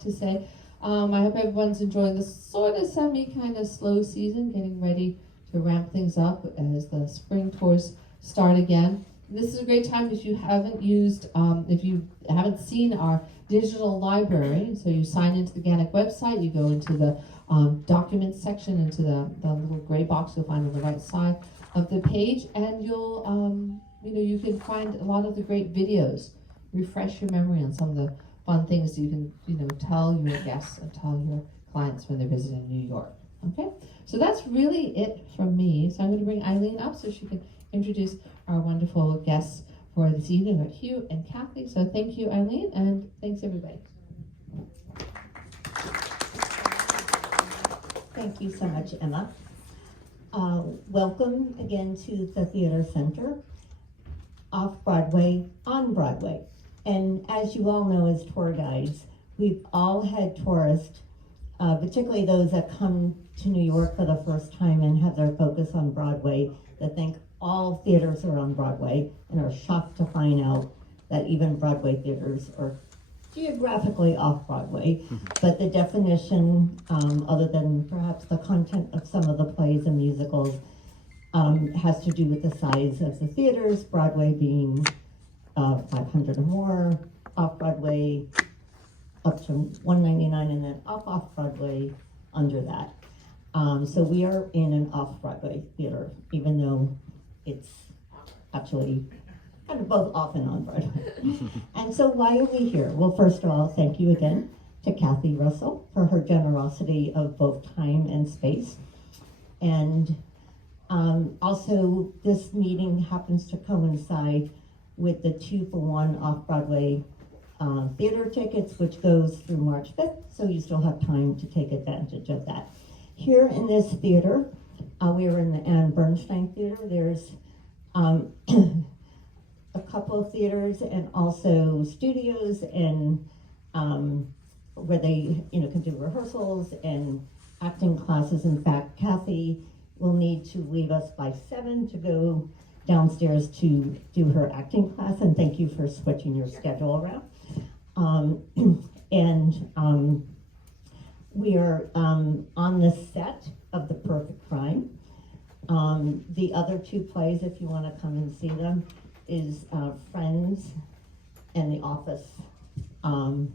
to say. I hope everyone's enjoying the sort of kind of slow season, getting ready to ramp things up as the spring tours start again. This is a great time if you haven't used, if you haven't seen our digital library. So you sign into the GANYC website, you go into the documents section, into the little gray box you'll find on the right side of the page, and you'll, you can find a lot of the great videos, refresh your memory on some of the fun things you can, tell your guests and tell your clients when they're visiting New York. Okay, so that's really it from me. So I'm going to bring Eileen up so she can introduce our wonderful guests for this evening, with Hugh and Cathy. So thank you, Eileen, and thanks everybody. Thank you so much, Emma. Welcome again to the Theater Center, Off-Broadway, On-Broadway. And as you all know as tour guides, we've all had tourists, particularly those that come to New York for the first time and have their focus on Broadway, that think all theaters are on Broadway and are shocked to find out that even Broadway theaters are geographically off-Broadway. But the definition, other than perhaps the content of some of the plays and musicals, has to do with the size of the theaters, Broadway being 500 or more, off-Broadway up to 199, and then off-Broadway under that. So we are in an off-Broadway theater, even though it's actually kind of both off and on Broadway. And so why are we here? Well, first of all, thank you again to Cathy Russell for her generosity of both time and space. And also, this meeting happens to coincide with the 2-for-1 off-Broadway theater tickets, which goes through March 5th, so you still have time to take advantage of that. Here in this theater, we are in the Anne Bernstein Theater. There's a couple of theaters and also studios and where they can do rehearsals and acting classes. In fact, Cathy will need to leave us by 7 to go downstairs to do her acting class, and thank you for switching your schedule around. We are on the set of The Perfect Crime. The other 2 plays, if you want to come and see them, is Friends and The Office. And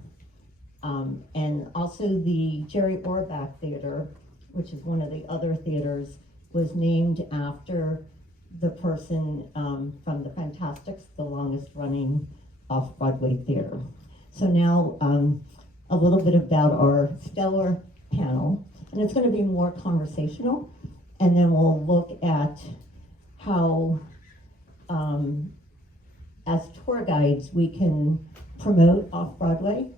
also the Jerry Orbach Theater, which is one of the other theaters, was named after the person from the Fantastics, the longest running off-Broadway theater. So now a little bit about our stellar panel, and it's going to be more conversational, and then we'll look at how as tour guides we can promote off-Broadway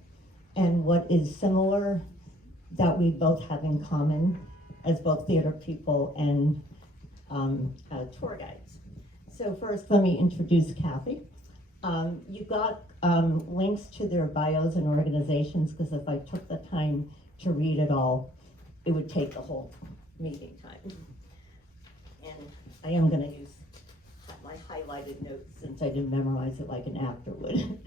and what is similar that we both have in common as both theater people and tour guides. So first, let me introduce Cathy. You got links to their bios and organizations, because if I took the time to read it all, it would take the whole meeting time. And I am going to use my highlighted notes since I didn't memorize it like an actor would,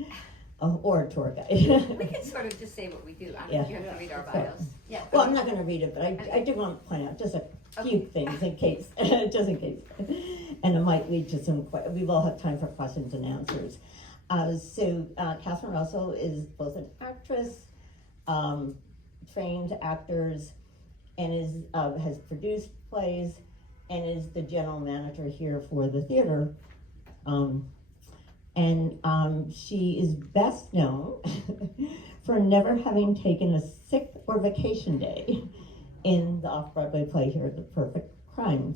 or a tour guide. We can sort of just say what we do. I don't think you have to read our bios. Yeah. Well, I'm not going to read it, but I do want to point out just a few things in case, just in case. And it might lead to some, we will have time for questions and answers. So Cathy Russell is both an actress, trained actors, and has produced plays, and is the general manager here for the theater. She is best known for never having taken a sick or vacation day in the off-Broadway play here, The Perfect Crime,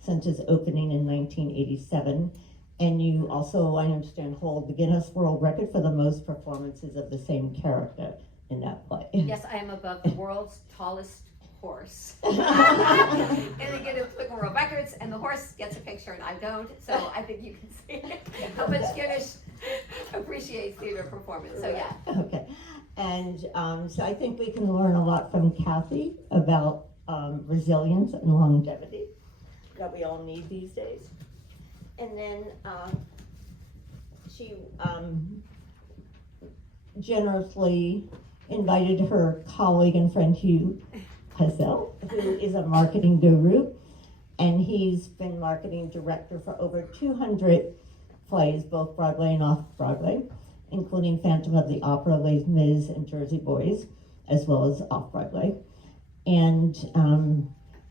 since its opening in 1987. And you also, I understand, hold the Guinness World Record for the most performances of the same character in that play. Yes, I am above the world's tallest horse. And they get applicable world records, and the horse gets a picture and I don't, so I think you can see how much Guinness appreciates theater performance, so yeah. Okay, and so I think we can learn a lot from Cathy about resilience and longevity that we all need these days. And then she generously invited her colleague and friend Hugh Hysell, who is a marketing guru, and he's been marketing director for over 200 plays, both Broadway and Off-Broadway, including Phantom of the Opera, Les Mis, and Jersey Boys, as well as Off-Broadway, and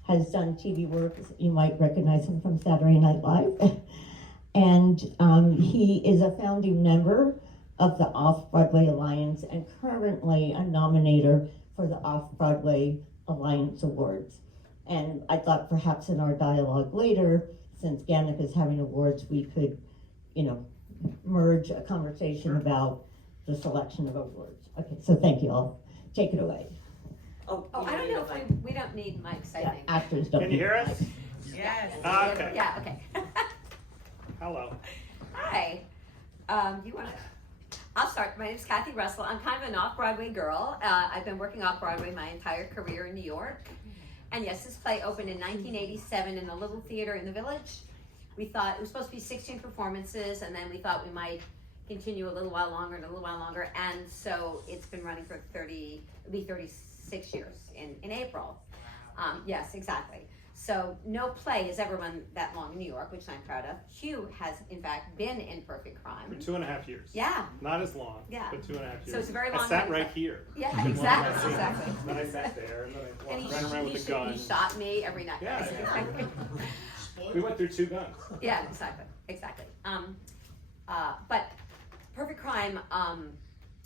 has done TV work. You might recognize him from Saturday Night Live. And he is a founding member of the Off-Broadway Alliance and currently a nominator for the Off-Broadway Alliance Awards. And I thought perhaps in our dialogue later, since GANYC is having awards, we could, merge a conversation about the selection of awards. Okay, so thank you all. Take it away. Oh, I don't know if we don't need mics, I Yeah, think. actors don't. Can you hear us? Yes. Okay. Yeah, okay. Hello. Hi. You want to? I'll start. My name is Cathy Russell. I'm kind of an off-Broadway girl. I've been working off-Broadway my entire career in New York. And yes, this play opened in 1987 in a little theater in the Village. We thought it was supposed to be 16 performances, and then we thought we might continue a little while longer and a little while longer. And so it's been running for 36 years in April. Yes, exactly. So no play has ever run that long in New York, which I'm proud of. Hugh has, in fact, been in Perfect Crime. For 2.5 years. Yeah. Not as long, Yeah. but 2.5 years. So it's a very long I sat time. right here. Yeah, exactly, exactly. Then I sat there, and then I And ran around with a gun. he shot me every night. Yeah, yeah. We went through 2 guns. Yeah, exactly. But Perfect Crime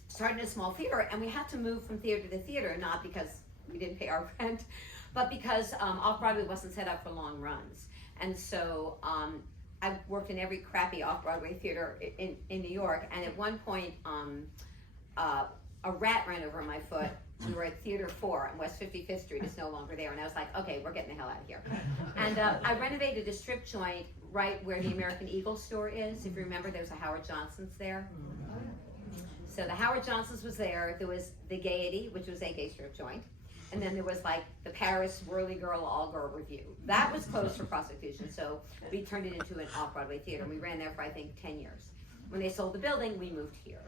started in a small theater, and we had to move from theater to theater, not because we didn't pay our rent, but because Off-Broadway wasn't set up for long runs. And so I worked in every crappy Off-Broadway theater in New York, and at one point a rat ran over my foot. We were at Theater 4 on West 55th Street. It's no longer there. And I was like, okay, we're getting the hell out of here. And I renovated a strip joint right where the American Eagle store is. If you remember, there was a Howard Johnson's there. So the Howard Johnson's was there. There was the Gaiety, which was a gay strip joint. And then there was like the Paris Whirly Girl All Girl Review. That was closed for prostitution. So we turned it into an off-Broadway theater. We ran there for, I think, 10 years. When they sold the building, we moved here.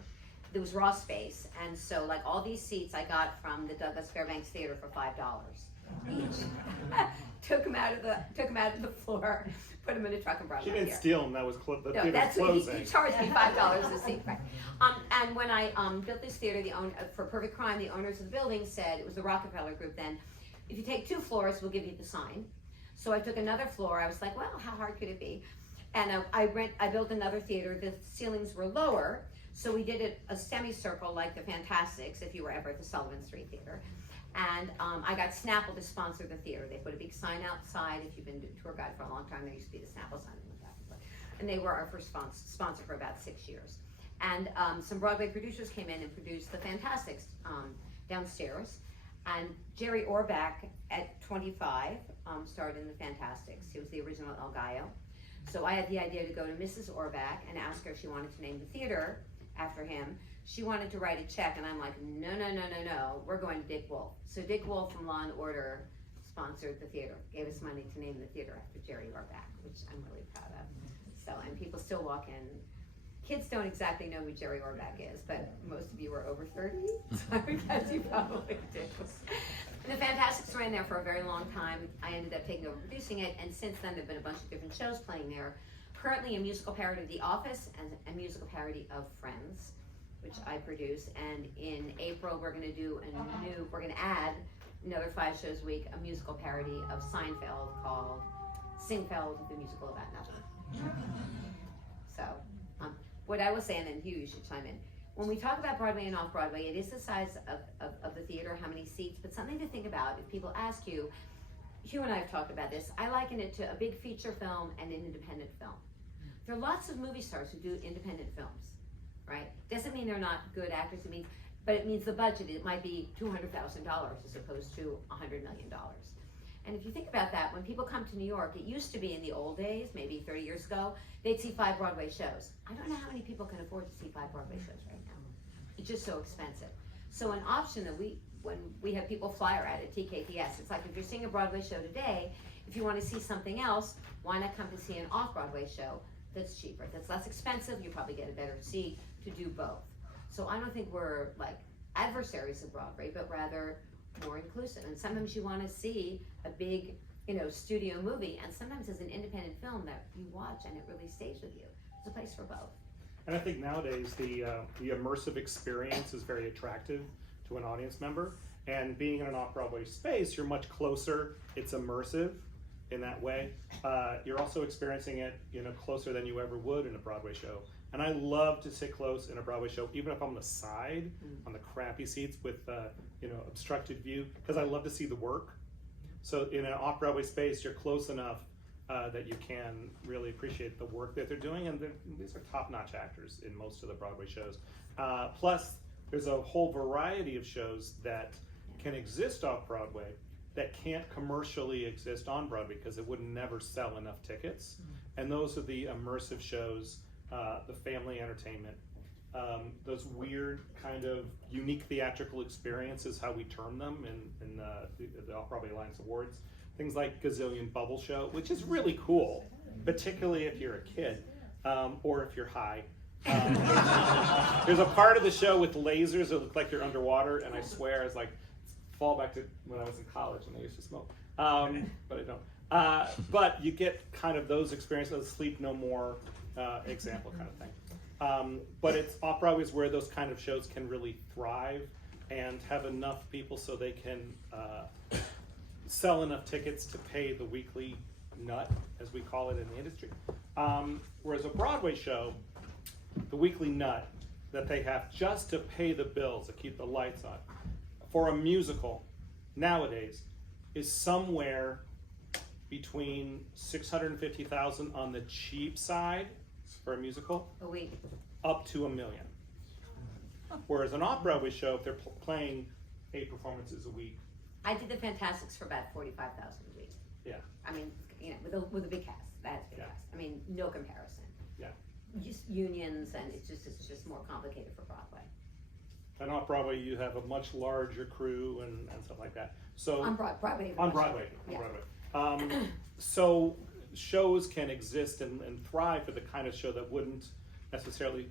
There was raw space, and so like all these seats I got from the Douglas Fairbanks Theater for $5 each. took them out of the floor, put them in a truck and brought She them didn't here. steal them. That was the No, theater's that's what closing. he charged me $5 a seat, right? And when I built this theater, for Perfect Crime, the owners of the building said, it was the Rockefeller Group then, if you take 2 floors, we'll give you the sign. So I took another floor. I was like, well, how hard could it be? And I built another theater. The ceilings were lower. So we did it a semicircle like the Fantastics, if you were ever at the Sullivan Street Theater. And I got Snapple to sponsor the theater. They put a big sign outside. If you've been a tour guide for a long time, there used to be the Snapple sign in the back. And they were our first sponsor for about 6 years. And some Broadway producers came in and produced the Fantastics downstairs. And Jerry Orbach, at 25, starred in the Fantastics. He was the original El Gallo. So I had the idea to go to Mrs. Orbach and ask her if she wanted to name the theater after him. She wanted to write a check, and I'm like, no, we're going to Dick Wolf. So Dick Wolf from Law and Order sponsored the theater, gave us money to name the theater after Jerry Orbach, which I'm really proud of. So, and people still walk in. Kids don't exactly know who Jerry Orbach is, but most of you are over 30, so I guess you probably do. And the Fantastics ran there for a very long time. I ended up taking over producing it, and since then there have been a bunch of different shows playing there. Currently a musical parody of The Office and a musical parody of Friends, which I produce. And in April we're going to add another 5 shows a week, a musical parody of Seinfeld called Singfeld, the musical about nothing. So, what I was saying, and Hugh, you should chime in. When we talk about Broadway and Off-Broadway, it is the size of the theater, how many seats, but something to think about if people ask you. Hugh and I have talked about this. I liken it to a big feature film and an independent film. There are lots of movie stars who do independent films, right? Doesn't mean they're not good actors, but it means the budget, it might be $200,000 as opposed to $100 million. And if you think about that, when people come to New York, it used to be in the old days, maybe 30 years ago, they'd see 5 Broadway shows. I don't know how many people can afford to see 5 Broadway shows right now. It's just so expensive. So an option that when we have people flyer at TKTS, it's like if you're seeing a Broadway show today, if you want to see something else, why not come to see an off-Broadway show that's cheaper, that's less expensive, you probably get a better seat to do both. So I don't think we're like adversaries of Broadway, but rather more inclusive. And sometimes you want to see a big, studio movie, and sometimes as an independent film that you watch and it really stays with you. There's a place for both. And I think nowadays the immersive experience is very attractive to an audience member. And being in an off-Broadway space, you're much closer. It's immersive in that way. You're also experiencing it, closer than you ever would in a Broadway show. And I love to sit close in a Broadway show, even if I'm on the side, on the crappy seats with, obstructed view, because I love to see the work. So in an off-Broadway space, you're close enough that you can really appreciate the work that they're doing, and these are top-notch actors in most of the Broadway shows. Plus, there's a whole variety of shows that can exist off-Broadway that can't commercially exist on Broadway because it would never sell enough tickets. And those are the immersive shows, the family entertainment, those weird kind of unique theatrical experiences, how we term them in the Off-Broadway Alliance Awards. Things like Gazillion Bubble Show, which is really cool, particularly if you're a kid or if you're high. There's a part of the show with lasers that look like you're underwater, and I swear it's like fall back to when I was in college and I used to smoke, but I don't. But you get kind of those experiences, Sleep No More example kind of thing. But it's Off-Broadway is where those kind of shows can really thrive and have enough people so they can sell enough tickets to pay the weekly nut, as we call it in the industry. Whereas a Broadway show, the weekly nut that they have just to pay the bills, to keep the lights on, for a musical nowadays is somewhere between $650,000 on the cheap side for a musical, A week. up to $1 million. Whereas an off-Broadway show, if they're playing 8 performances a week. I did the Fantastics for about $45,000 a week. Yeah. I mean, with a big cast. That's big Yeah. cast. I mean, no comparison. Yeah. Just unions, and it's just more complicated for Broadway. And off-Broadway, you have a much larger crew and stuff like that. So On Broadway. On Broadway. Yeah. So shows can exist and thrive for the kind of show that wouldn't necessarily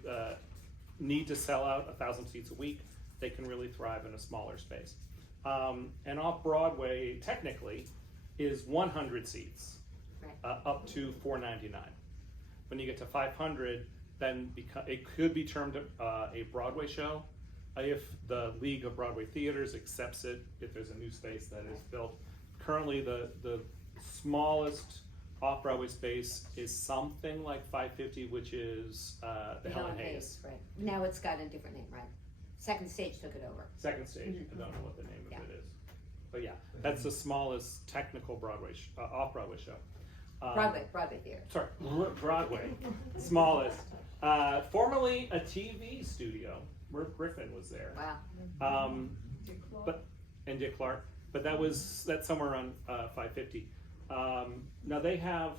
need to sell out 1,000 seats a week. They can really thrive in a smaller space. And off-Broadway, technically, is 100 seats, Right. up to $499. When you get to 500, then it could be termed a Broadway show if the League of Broadway Theaters accepts it, if there's a new space that is built. Currently, the smallest off-Broadway space is something like 550, which is the Helen Hayes. Right. Now it's got a different name, right? Second Stage took it over. Second Stage, I don't know what the name of it is. But yeah, that's the smallest technical off-Broadway show. Broadway Theater. Sorry, Broadway, smallest. Formerly a TV studio. Merv Griffin was there. Wow. And Dick Clark. But that's somewhere around 550. Now they have,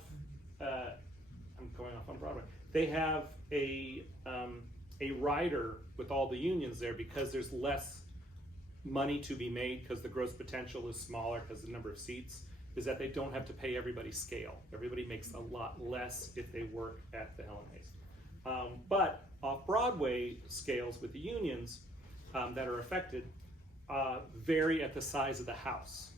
I'm going off on Broadway. They have a rider with all the unions there because there's less money to be made because the gross potential is smaller because the number of seats is that they don't have to pay everybody scale. Everybody makes a lot less if they work at the Helen Hayes. But off-Broadway scales with the unions that are affected vary at the size of the house.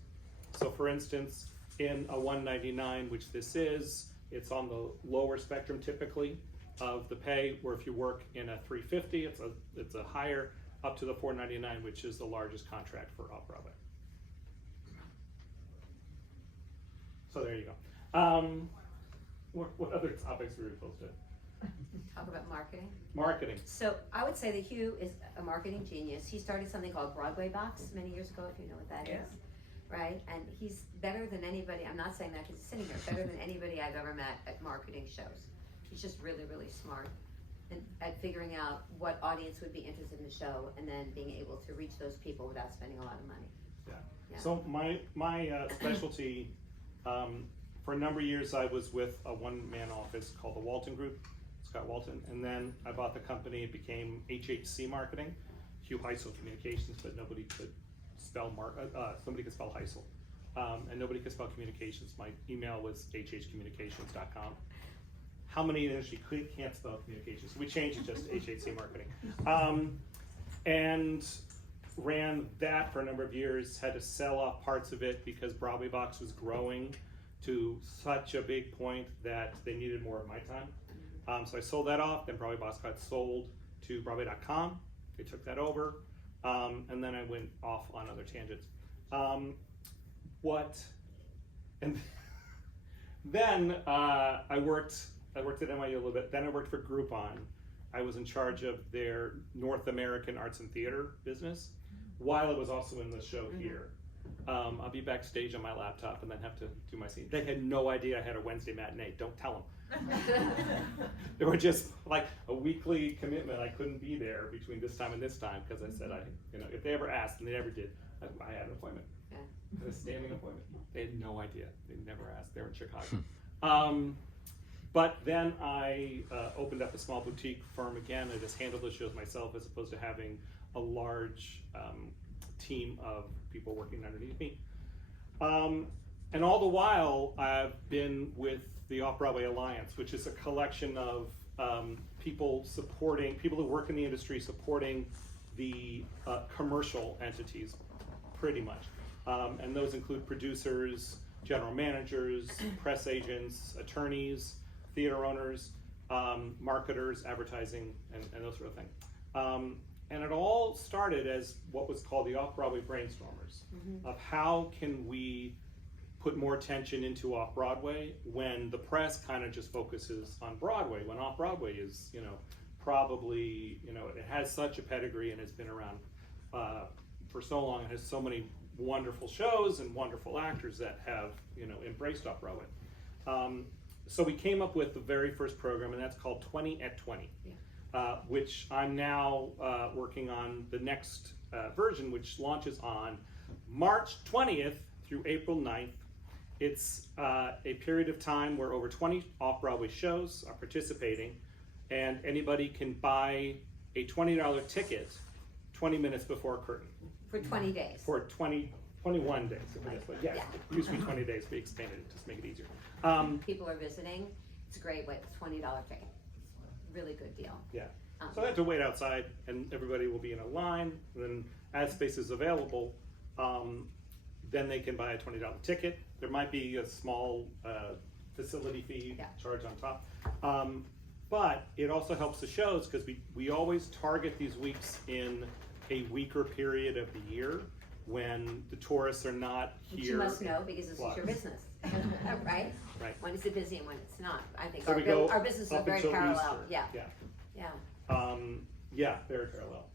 So for instance, in a 199, which this is, it's on the lower spectrum typically of the pay, where if you work in a 350, it's a higher, up to the 499, which is the largest contract for off-Broadway. So there you go. What other topics were we supposed to? Talk about marketing. Marketing. So I would say that Hugh is a marketing genius. He started something called Broadway Box many years ago, if you know what that is. Right? And he's better than anybody, I'm not saying that because he's sitting here, better than anybody I've ever met at marketing shows. He's just really, really smart at figuring out what audience would be interested in the show and then being able to reach those people without spending a lot of money. Yeah. So my specialty, for a number of years I was with a one-man office called the Walton Group, Scott Walton, and then I bought the company. It became HHC Marketing, Hugh Hysell Communications, but nobody could spell somebody could spell Hysell, and nobody could spell communications. My email was hhcommunications.com. How many in the industry can't spell communications? So we changed it just to HHC Marketing. And ran that for a number of years, had to sell off parts of it because Broadway Box was growing to such a big point that they needed more of my time. So I sold that off, then Broadway Box got sold to Broadway.com. They took that over, and then I went off on other tangents. Then I worked at NYU a little bit. Then I worked for Groupon. I was in charge of their North American arts and theater business, while I was also in the show here. I'll be backstage on my laptop and then have to do my scene. They had no idea I had a Wednesday matinee. Don't tell them. They were just like a weekly commitment. I couldn't be there between this time and this time because I said if they ever asked, and they never did, I had an appointment. A standing appointment. They had no idea. They never asked. They were in Chicago. But then I opened up a small boutique firm again. I just handled the shows myself as opposed to having a large team of people working underneath me. And all the while, I've been with the Off-Broadway Alliance, which is a collection of people who work in the industry supporting the commercial entities, pretty much. And those include producers, general managers, press agents, attorneys, theater owners, marketers, advertising, and those sort of things. And it all started as what was called the Off-Broadway Brainstormers, of how can we put more attention into Off-Broadway when the press kind of just focuses on Broadway, when Off-Broadway is, probably, it has such a pedigree and has been around for so long. It has so many wonderful shows and wonderful actors that have, embraced Off-Broadway. So we came up with the very first program, and that's called 20 at 20, which I'm now working on the next version, which launches on March 20th through April 9th. It's a period of time where over 20 off-Broadway shows are participating, and anybody can buy a $20 ticket 20 minutes before curtain. For 20 days. For 21 days. Yes, it used to be 20 days. We expanded it just to make it easier. People are visiting. It's a great way. $20 ticket. Really good deal. Yeah. So I have to wait outside, and everybody will be in a line. And then, as space is available, then they can buy a $20 ticket. There might be a small facility fee charge on top. But it also helps the shows because we always target these weeks in a weaker period of the year when the tourists are not here. Which you must know because this is your business, right? Right. When is it busy and when it's not? I think So our business is very parallel. Easter. Yeah, very parallel.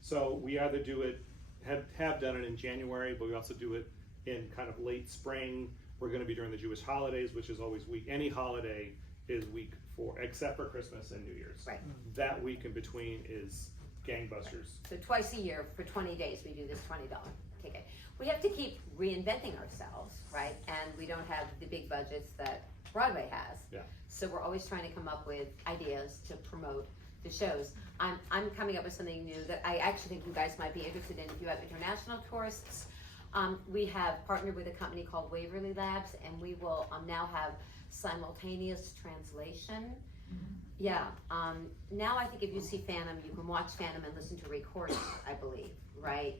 So we either do it, have done it in January, but we also do it in kind of late spring. We're going to be during the Jewish holidays, which is always weak. Any holiday is week except for Christmas and New Year's. Right. That week in between is gangbusters. So twice a year for 20 days we do this $20 ticket. We have to keep reinventing ourselves, right? And we don't have the big budgets that Broadway has. Yeah. So we're always trying to come up with ideas to promote the shows. I'm coming up with something new that I actually think you guys might be interested in if you have international tourists. We have partnered with a company called Waverly Labs, and we will now have simultaneous translation. Yeah, now I think if you see Phantom, you can watch Phantom and listen to recordings, I believe, right?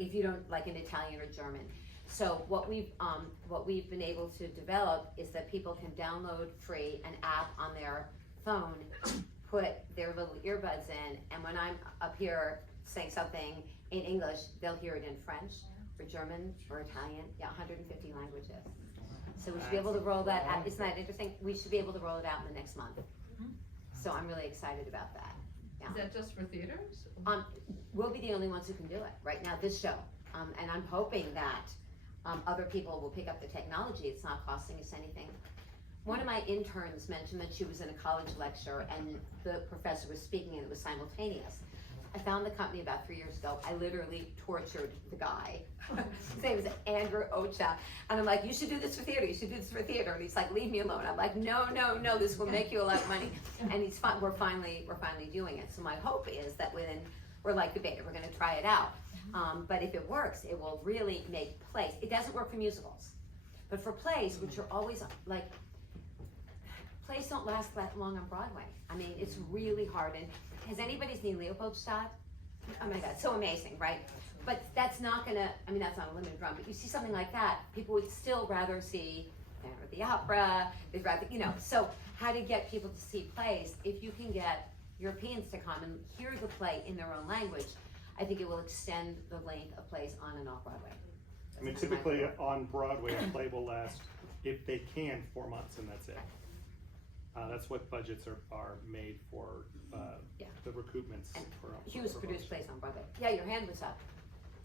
If you don't like an Italian or German. So what we've been able to develop is that people can download free an app on their phone, put their little earbuds in, and when I'm up here saying something in English, they'll hear it in French or German or Italian, 150 languages. So we should be able to roll that out. Isn't that interesting? We should be able to roll it out in the next month. So I'm really excited about that. Yeah. Is that just for theaters? We'll be the only ones who can do it right now, this show. And I'm hoping that other people will pick up the technology. It's not costing us anything. One of my interns mentioned that she was in a college lecture and the professor was speaking and it was simultaneous. I found the company about 3 years ago. I literally tortured the guy. His name was Andrew Ocha. And I'm like, you should do this for theater. You should do this for theater. And he's like, leave me alone. I'm like, no, this will make you a lot of money. And we're finally doing it. So my hope is that we're like the beta. We're going to try it out. But if it works, it will really make plays. It doesn't work for musicals. But for plays, which are always like, plays don't last that long on Broadway. I mean, it's really hard. And has anybody seen Leopoldstadt? oh my God, so amazing, right? But that's not gonna, I mean, that's not a limited run, but you see something like that, people would still rather see Phantom of the Opera, they'd rather, you know, so how to get people to see plays, if you can get Europeans to come and hear the play in their own language, I think it will extend the length of plays on and off Broadway. I mean, typically on Broadway, a play will last, if they can, 4 months, and that's it. That's what budgets are made for, Yeah. the recoupments. And for Hugh's produced plays on Broadway. Yeah, your hand was up.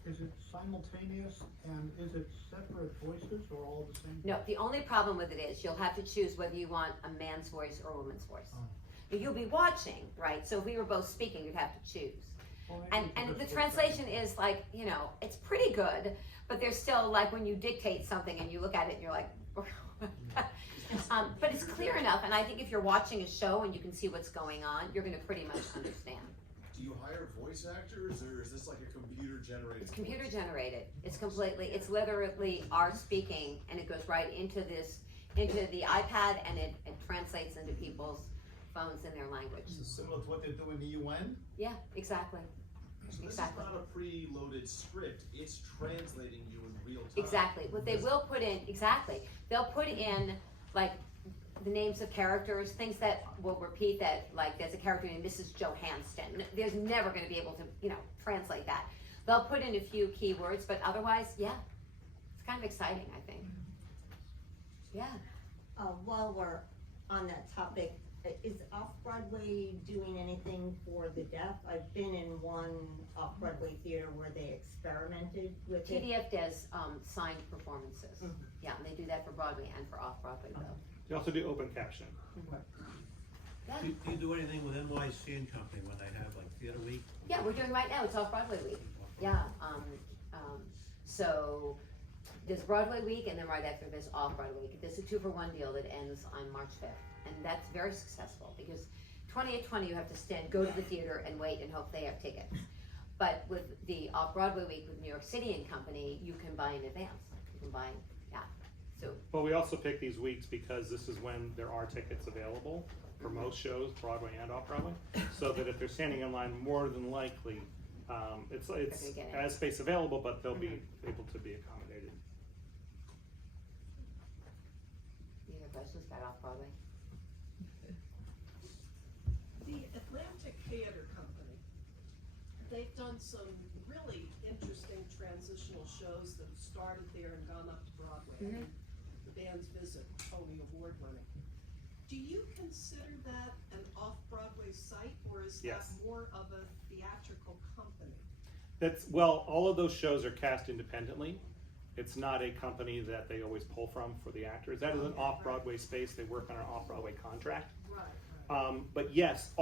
Is it simultaneous and is it separate voices or all the same? No, the only problem with it is you'll have to choose whether you want a man's voice or a woman's voice. Oh. But you'll be watching, right? So if we were both speaking, you'd have to choose. Well, maybe And we can the just translation is like, you know, it's pretty good, but there's still like when you dictate something and you look at it and you're like, but it's clear enough. And I think if you're watching a show and you can see what's going on, you're going to pretty much understand. Do you hire voice actors, or is this like a computer generated? It's computer generated. It's literally our speaking, and it goes right into the iPad, and it translates into people's phones in their language. Similar to what they do in the UN? Yeah, exactly. So this Exactly. is not a preloaded script, it's translating you in real time. Exactly. What they will put in, they'll put in like the names of characters, things that will repeat, that like there's a character named Mrs. Johansson. There's never going to be able to, you know, translate that. They'll put in a few keywords, but otherwise, yeah, it's kind of exciting, I think. Yeah. While we're on that topic, is Off-Broadway doing anything for the deaf? I've been in one Off-Broadway theater where they experimented with it. TDF does signed performances. Mhm. Yeah, and they do that for Broadway and for Off-Broadway though. They also do open caption. Yeah. Do you do anything with NYC and Company when they have like theater week? Yeah, we're doing right now, it's Off-Broadway week. Yeah, so there's Broadway week, and then right after there's Off-Broadway week. There's a 2-for-1 deal that ends on March 5th, and that's very successful, because 20 at 20, you have to go to the theater and wait and hope they have tickets. But with the Off-Broadway week with New York City and Company, you can buy in advance. You can buy, yeah, so. But we also pick these weeks because this is when there are tickets available for most shows, Broadway and Off-Broadway, so that if they're standing in line, more than likely, it's gonna get it. as space available, but they'll be able to be accommodated. You have questions about Off-Broadway? The Atlantic Theater Company, they've done some really interesting transitional shows that have started there and gone up to Broadway. I mean, The Band's Visit, Tony Award winning. Do you consider that an off-Broadway site, or is that Yes. more of a theatrical company? Well, all of those shows are cast independently. It's not a company that they always pull from for the actors. That is an off-Broadway space. They work on an off-Broadway contract. Right. But yes,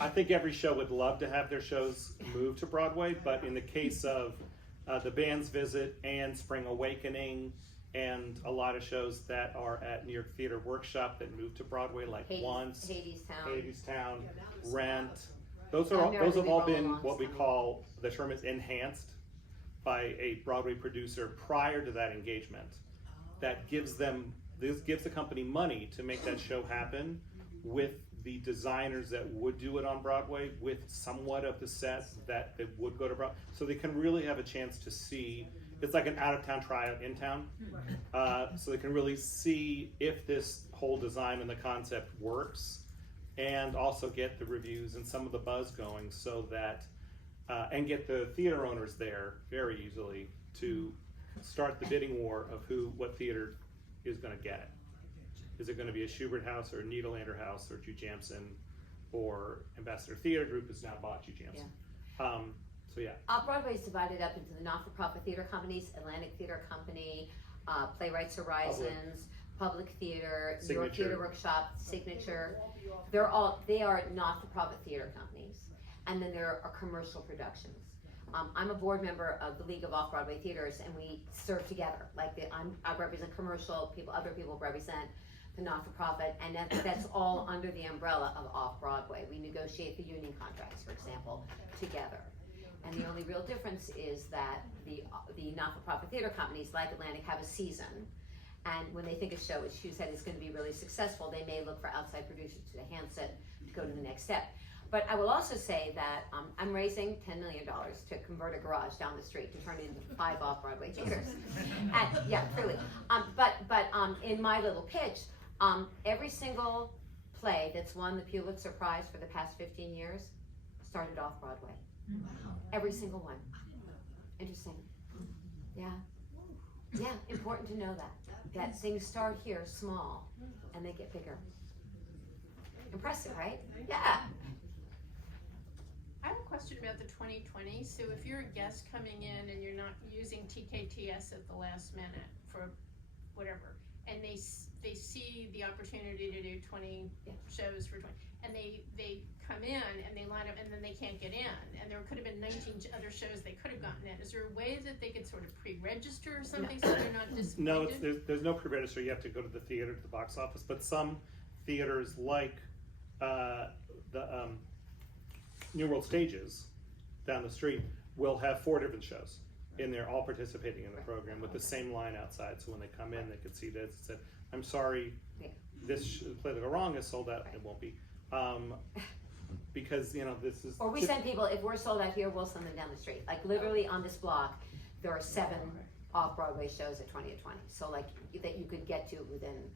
I think every show would love to have their shows move to Broadway, but in the case of The Band's Visit and Spring Awakening, and a lot of shows that are at New York Theater Workshop that move to Broadway, like Once, Hadestown. Hadestown, Yeah, now there's a lot Rent. of them, right. Those Yeah, have all Merrily been Roll what we Along. call, the term is enhanced by a Broadway producer prior to that engagement. That gives the company money to make that show happen with the designers that would do it on Broadway, with somewhat of the set that they would go to Broadway. So they can really have a chance to see, it's like an out-of-town tryout in town. So they can really see if this whole design and the concept works, and also get the reviews and some of the buzz going, so that, and get the theater owners there very easily to start the bidding war of what theater is gonna get it. Is it gonna be a Schubert House or a Nederlander House or Hugh Jamson, or Ambassador Theater Group has now bought Hugh Jamson. So yeah. Off-Broadway is divided up into the not-for-profit theater companies, Atlantic Theater Company, Playwrights Horizons, Public Theater, New York Signature. Theater Workshop, Signature. They will all be off- They are not-for-profit theater companies. And then there are commercial productions. I'm a board member of the League of Off-Broadway Theaters, and we serve together. I represent commercial, other people represent the not-for-profit, and that's all under the umbrella of Off-Broadway. We negotiate the union contracts, for example, together. And the only real difference is that the not-for-profit theater companies like Atlantic have a season, and when they think a show, as Hugh said, is going to be really successful, they may look for outside producers to enhance it, to go to the next step. But I will also say that I'm raising $10 million to convert a garage down the street to turn it into 5 off-Broadway theaters. And, yeah, truly. But in my little pitch, every single play that's won the Pulitzer Prize for the past 15 years started off-Broadway. Every single one. Interesting. Yeah. Yeah, important to know that things start here small and they get bigger. Impressive, right? Yeah. I have a question about the 2020. So if you're a guest coming in and you're not using TKTS at the last minute for whatever, and they see the opportunity to do 20 shows for 20, and they come in and they line up and then they can't get in, and there could have been 19 other shows they could have gotten in. Is there a way that they could sort of pre-register or something so they're not disappointed? No, there's no pre-register. You have to go to the theater, to the box office. But some theaters, like the New World Stages down the street, will have 4 different shows in there, all participating in the program with the same line outside. So when they come in, they could see this and said, "I'm sorry, this play that go wrong is sold out." It won't be, because this is. Or we send people, if we're sold out here, we'll send them down the street. Like literally on this block, there are 7 off-Broadway shows at 20 at 20. So like that you could get to within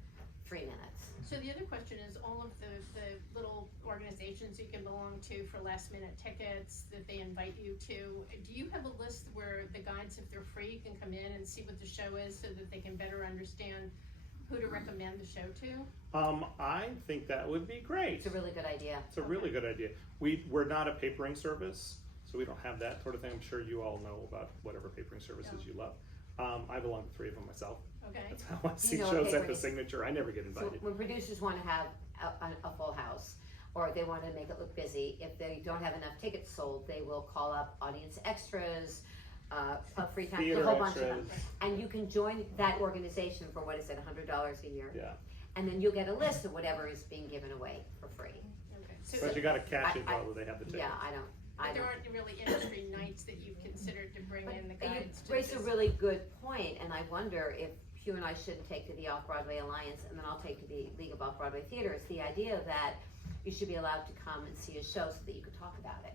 3 minutes. So the other question is all of the little organizations you can belong to for last minute tickets that they invite you to. Do you have a list where the guides, if they're free, can come in and see what the show is so that they can better understand who to recommend the show to? I think that would be great. It's a really good idea. It's a really good idea. We're not a papering service, so we don't have that sort of thing. I'm sure you all know about whatever papering services you love. I belong to 3 of them myself. Okay. That's how I see shows at the Signature. I never get invited. So when producers want to have a full house, or they want to make it look busy, if they don't have enough tickets sold, they will call up audience extras, Club Free Time, Theater a whole bunch of them. extras. And you can join that organization for, what is it, $100 a year? Yeah. And then you'll get a list of whatever is being given away for free. Okay. So But you got to catch it I- while they have the ticket. Yeah, I don't. but there aren't really industry nights that you've considered to bring in the You guides to raise a this? really good point, and I wonder if Hugh and I shouldn't take to the Off-Broadway Alliance, and then I'll take to the League of Off-Broadway Theaters, the idea that you should be allowed to come and see a show so that you could talk about it.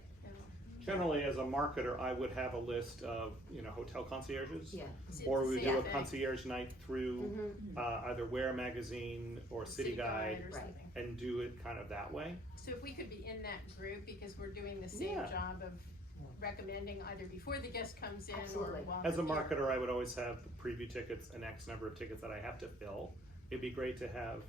Generally, as a marketer, I would have a list of hotel concierges, Yeah. or we would do a Same thing. concierge night through Mm-hmm. either Wear Magazine or City Guide, or Right. something. and do it kind of that way. So if we could be in that group, because we're doing the same Yeah. job of recommending either before the guest comes in Absolutely. or while As a they're here. marketer, I would always have preview tickets, an X number of tickets that I have to fill. It'd be great to have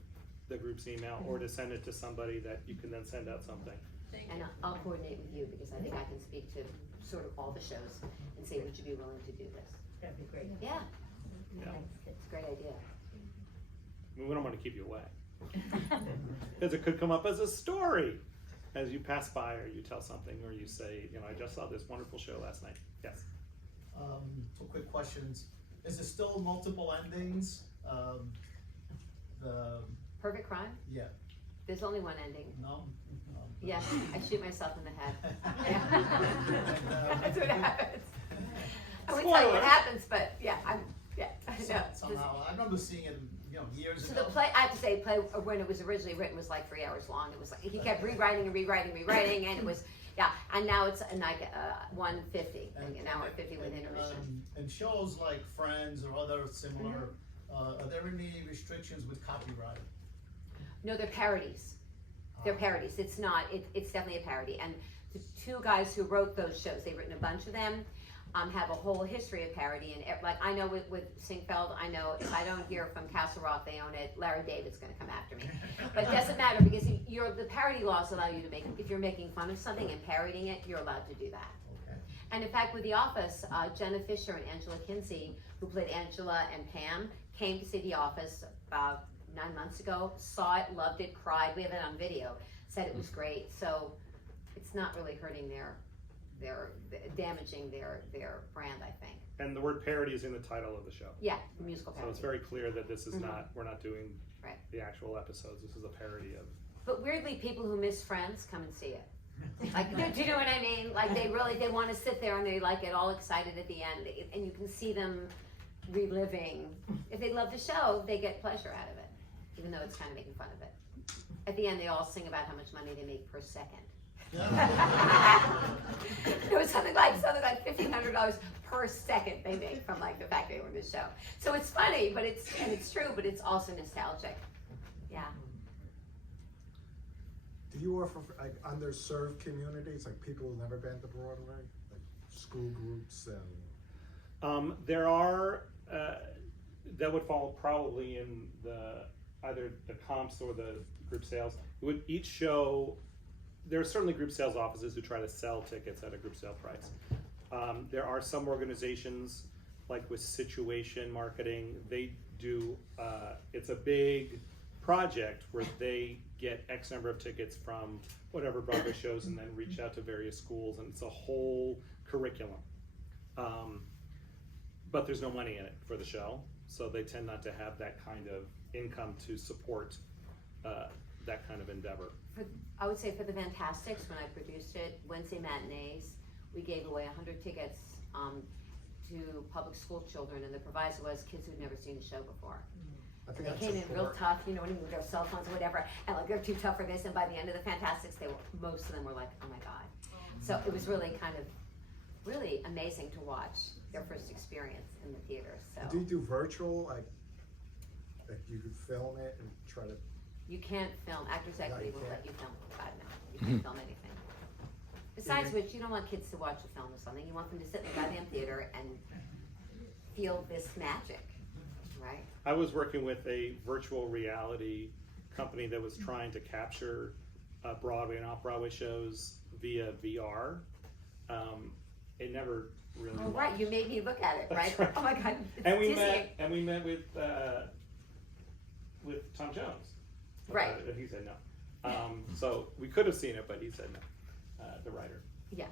the group's email or to send it to somebody that you can then send out something. Thank And you. I'll coordinate with you, because I think I can speak to sort of all the shows and say, would you be willing to do this? That'd be great. Yeah, Yeah. it's a great idea. I mean, we don't want to keep you away. Because it could come up as a story as you pass by, or you tell something, or you say, I just saw this wonderful show last night. Yes. 2 quick questions. Is it still multiple endings? Perfect Crime? Yeah, There's only one ending. no? Yeah, I shoot myself in the head. And, That's what happens. I won't tell you what happens, but yeah, I know. Somehow, I remember seeing it, years So ago. the play, I have to say, the play when it was originally written was like 3 hours long. It was like, he kept rewriting, and it was, yeah, and now it's like 150, like an hour 50 with intermission. And shows like Friends or other similar, are there any restrictions with copyright? No, they're parodies. They're parodies. It's not, it's definitely a parody. And the 2 guys who wrote those shows, they've written a bunch of them, have a whole history of parody. And like I know with Singfeld, I know if I don't hear from Castle Rock they own it, Larry David's gonna come after me. But it doesn't matter, because the parody laws allow you to make, if you're making fun of something and parodying it, you're allowed to do that. Okay. And in fact, with The Office, Jenna Fisher and Angela Kinsey, who played Angela and Pam, came to see The Office about 9 months ago, saw it, loved it, cried. We have it on video. Said it was great. So it's not really hurting damaging their brand, I think. And the word parody is in the title of the show. Yeah, musical So parody. it's very clear that this is not, we're not doing Right. the actual episodes. This is a parody of. But weirdly, people who miss Friends come and see it. Like, do you know what I mean? Like they want to sit there and they like get all excited at the end, and you can see them reliving. If they love the show, they get pleasure out of it, even though it's kind of making fun of it. At the end, they all sing about how much money they make per second. It was something like $1,500 per second they made from like the fact they were in the show. So it's funny, but it's true, but it's also nostalgic. Yeah. Do you offer like underserved communities, like people who've never been to Broadway, like school groups and? There are that would fall probably in the either the comps or the group sales. It would each show. There are certainly group sales offices who try to sell tickets at a group sale price. There are some organizations, like with Situation Marketing, they do, it's a big project where they get X number of tickets from whatever Broadway shows and then reach out to various schools, and it's a whole curriculum. But there's no money in it for the show, so they tend not to have that kind of income to support that kind of endeavor. I would say for the Fantastics, when I produced it, Wednesday matinees, we gave away 100 tickets to public school children, and the proviso was kids who'd never seen the show before. I think They that's came in real important. tough, you know, with their cell phones or whatever, and like they're too tough for this. And by the end of the Fantastics, most of them were like, "Oh my God!" So it was really kind of really amazing to watch their first experience in the theater. So Do you do virtual, like you could film it and try to? you can't film. Actors Equity you will can't. let you film. God no, you can't film anything. Besides which, you don't want kids to watch a film or something. You want them to sit in the goddamn theater and feel this magic, right? I was working with a virtual reality company that was trying to capture Broadway and Off-Broadway shows via VR. It never really Oh, launched. right, you made me look at it, right? That's right. Oh my God, it's And we dizzying. met with Tom Jones. Right. And he said no. So we could have seen it, but he said no. The writer. Yeah.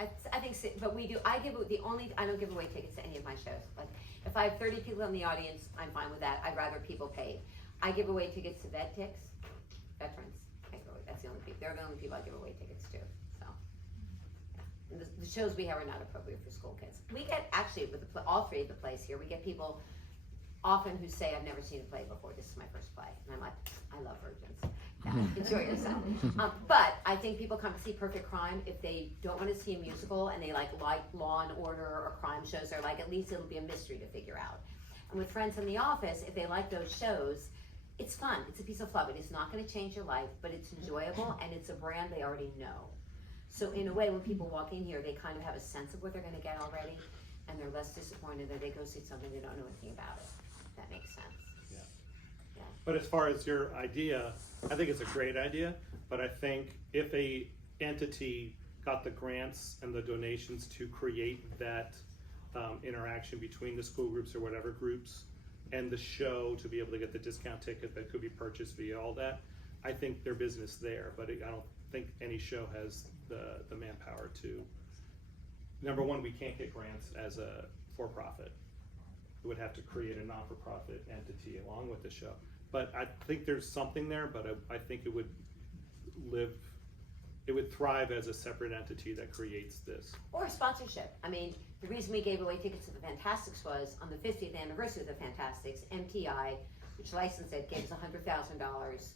I think, so, but we do. I don't give away tickets to any of my shows. Like, if I have 30 people in the audience, I'm fine with that. I'd rather people pay. I give away tickets to veterans. That's the only people. They're the only people I give away tickets to. So, yeah. And the shows we have are not appropriate for school kids. We get actually with all three of the plays here. We get people often who say, "I've never seen a play before. This is my first play," and I'm like, "I love virgins. Yeah, enjoy yourself." But I think people come to see Perfect Crime if they don't want to see a musical and they like Law and Order or crime shows. They're like, at least it'll be a mystery to figure out. And with Friends in the Office, if they like those shows, it's fun. It's a piece of fluff. It is not going to change your life, but it's enjoyable and it's a brand they already know. So in a way, when people walk in here, they kind of have a sense of what they're going to get already, and they're less disappointed that they go see something they don't know anything about it. If that makes sense. But as far as your idea, I think it's a great idea, but I think if a entity got the grants and the donations to create that interaction between the school groups or whatever groups and the show to be able to get the discount ticket that could be purchased via all that, I think their business there, but I don't think any show has the manpower to. Number one, we can't get grants as a for-profit. We would have to create a non-for-profit entity along with the show. But I think there's something there, but I think it would thrive as a separate entity that creates this. Or sponsorship. I mean, the reason we gave away tickets to the Fantastics was on the 50th anniversary of the Fantastics, MTI, which licensed it, gave us $100,000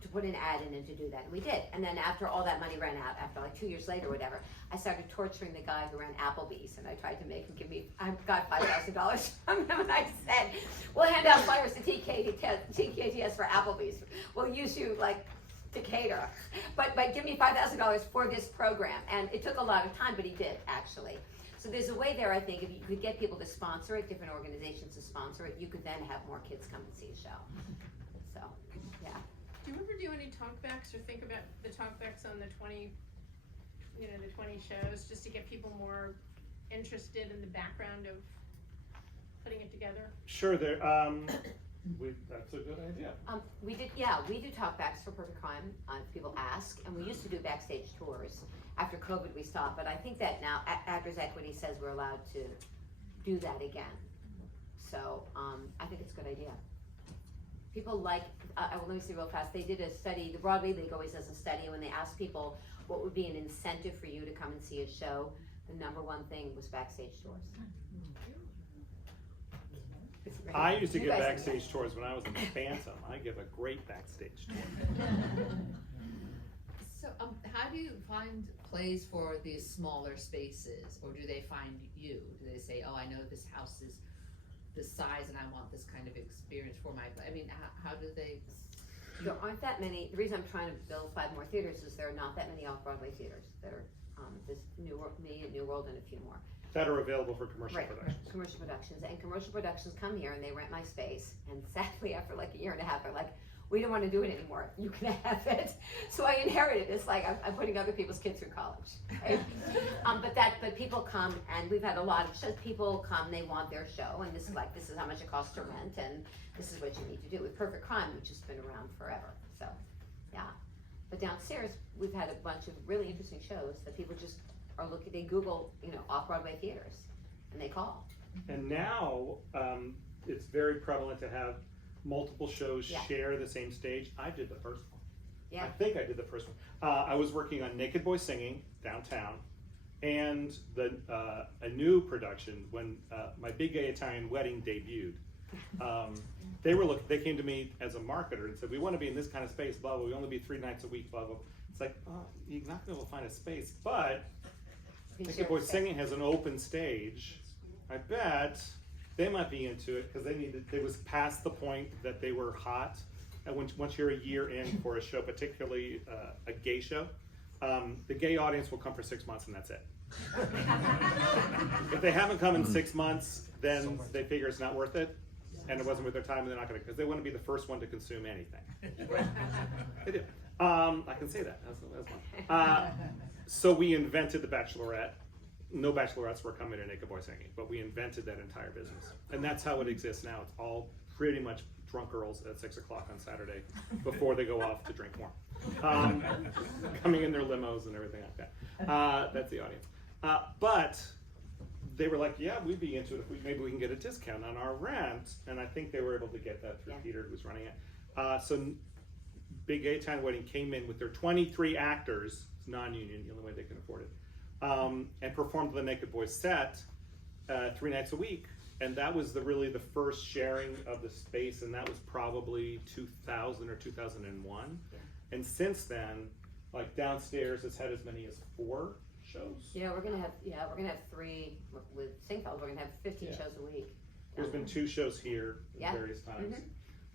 to put an ad in and to do that. And we did. And then after all that money ran out, after like 2 years later or whatever, I started torturing the guy who ran Applebee's, and I tried to make him give me, I got $5,000 from him, and I said, we'll hand out flyers to TKTS for Applebee's. We'll use you like to cater, but give me $5,000 for this program. And it took a lot of time, but he did actually. So there's a way there, I think, if you could get people to sponsor it, different organizations to sponsor it, you could then have more kids come and see a show. So, yeah. Do you ever do any talkbacks or think about the talkbacks on the 20 shows, just to get people more interested in the background of putting it together? Sure, that's a good idea. We do talkbacks for Perfect Crime, if people ask, and we used to do backstage tours. After COVID, we stopped, but I think that now Actors Equity says we're allowed to do that again. So I think it's a good idea. People like, let me see real fast, they did a study, the Broadway League always does a study, and when they asked people what would be an incentive for you to come and see a show, the number one thing was backstage tours. I used to You give guys- backstage tours when I was in the Phantom. I give a great backstage tour. So, how do you find plays for these smaller spaces, or do they find you? Do they say, oh, I know this house is this size and I want this kind of experience for my play? I mean, how do they? There aren't that many. The reason I'm trying to build 5 more theaters is there are not that many off-Broadway theaters. There are there's me at New World and a few more. That are available for commercial Right, productions. commercial productions. And commercial productions come here and they rent my space. And sadly, after like a year and a half, they're like, we don't want to do it anymore. You can have it. So I inherited it. It's like I'm putting other people's kids through college. Right? But people come, and we've had a lot of shows. People come, they want their show, and this is how much it costs to rent, and this is what you need to do. With Perfect Crime, which has been around forever. So, yeah. But downstairs, we've had a bunch of really interesting shows that people just are looking. They Google, off-Broadway theaters, and they call. And now it's very prevalent to have multiple shows share the same stage. I did the first one. Yeah. I think I did the first one. I was working on Naked Boy Singing downtown, and a new production when my Big Gay Italian Wedding debuted. They came to me as a marketer and said, we want to be in this kind of space, blah, blah, we only be 3 nights a week, blah, blah. It's like, oh, you're not going to find a space, but Naked Boy Singing has an open stage. I bet they might be into it because it was past the point that they were hot. And once you're a year in for a show, particularly a gay show, the gay audience will come for 6 months and that's it. If they haven't come in 6 months, then they figure it's not worth it, and it wasn't worth their time, and they're not going to, because they want to be the first one to consume anything. They do. I can say that. That's one. So we invented the Bachelorette. No bachelorettes were coming to Naked Boy Singing, but we invented that entire business, and that's how it exists now. It's all pretty much drunk girls at 6 o'clock on Saturday before they go off to drink more, coming in their limos and everything like that. That's the audience. But they were like, yeah, we'd be into it if maybe we can get a discount on our rent, and I think they were able to get that through Peter, who was running it. So Big Gay Italian Wedding came in with their 23 actors, it's non-union, the only way they can afford it, and performed the Naked Boy set 3 nights a week. And that was really the first sharing of the space, and that was probably 2000 or 2001. Yeah. And since then, like downstairs, it's had as many as 4 shows. Yeah, we're gonna have 3 with Singfeld. We're gonna have 15 shows a week. There's been 2 shows here at various times.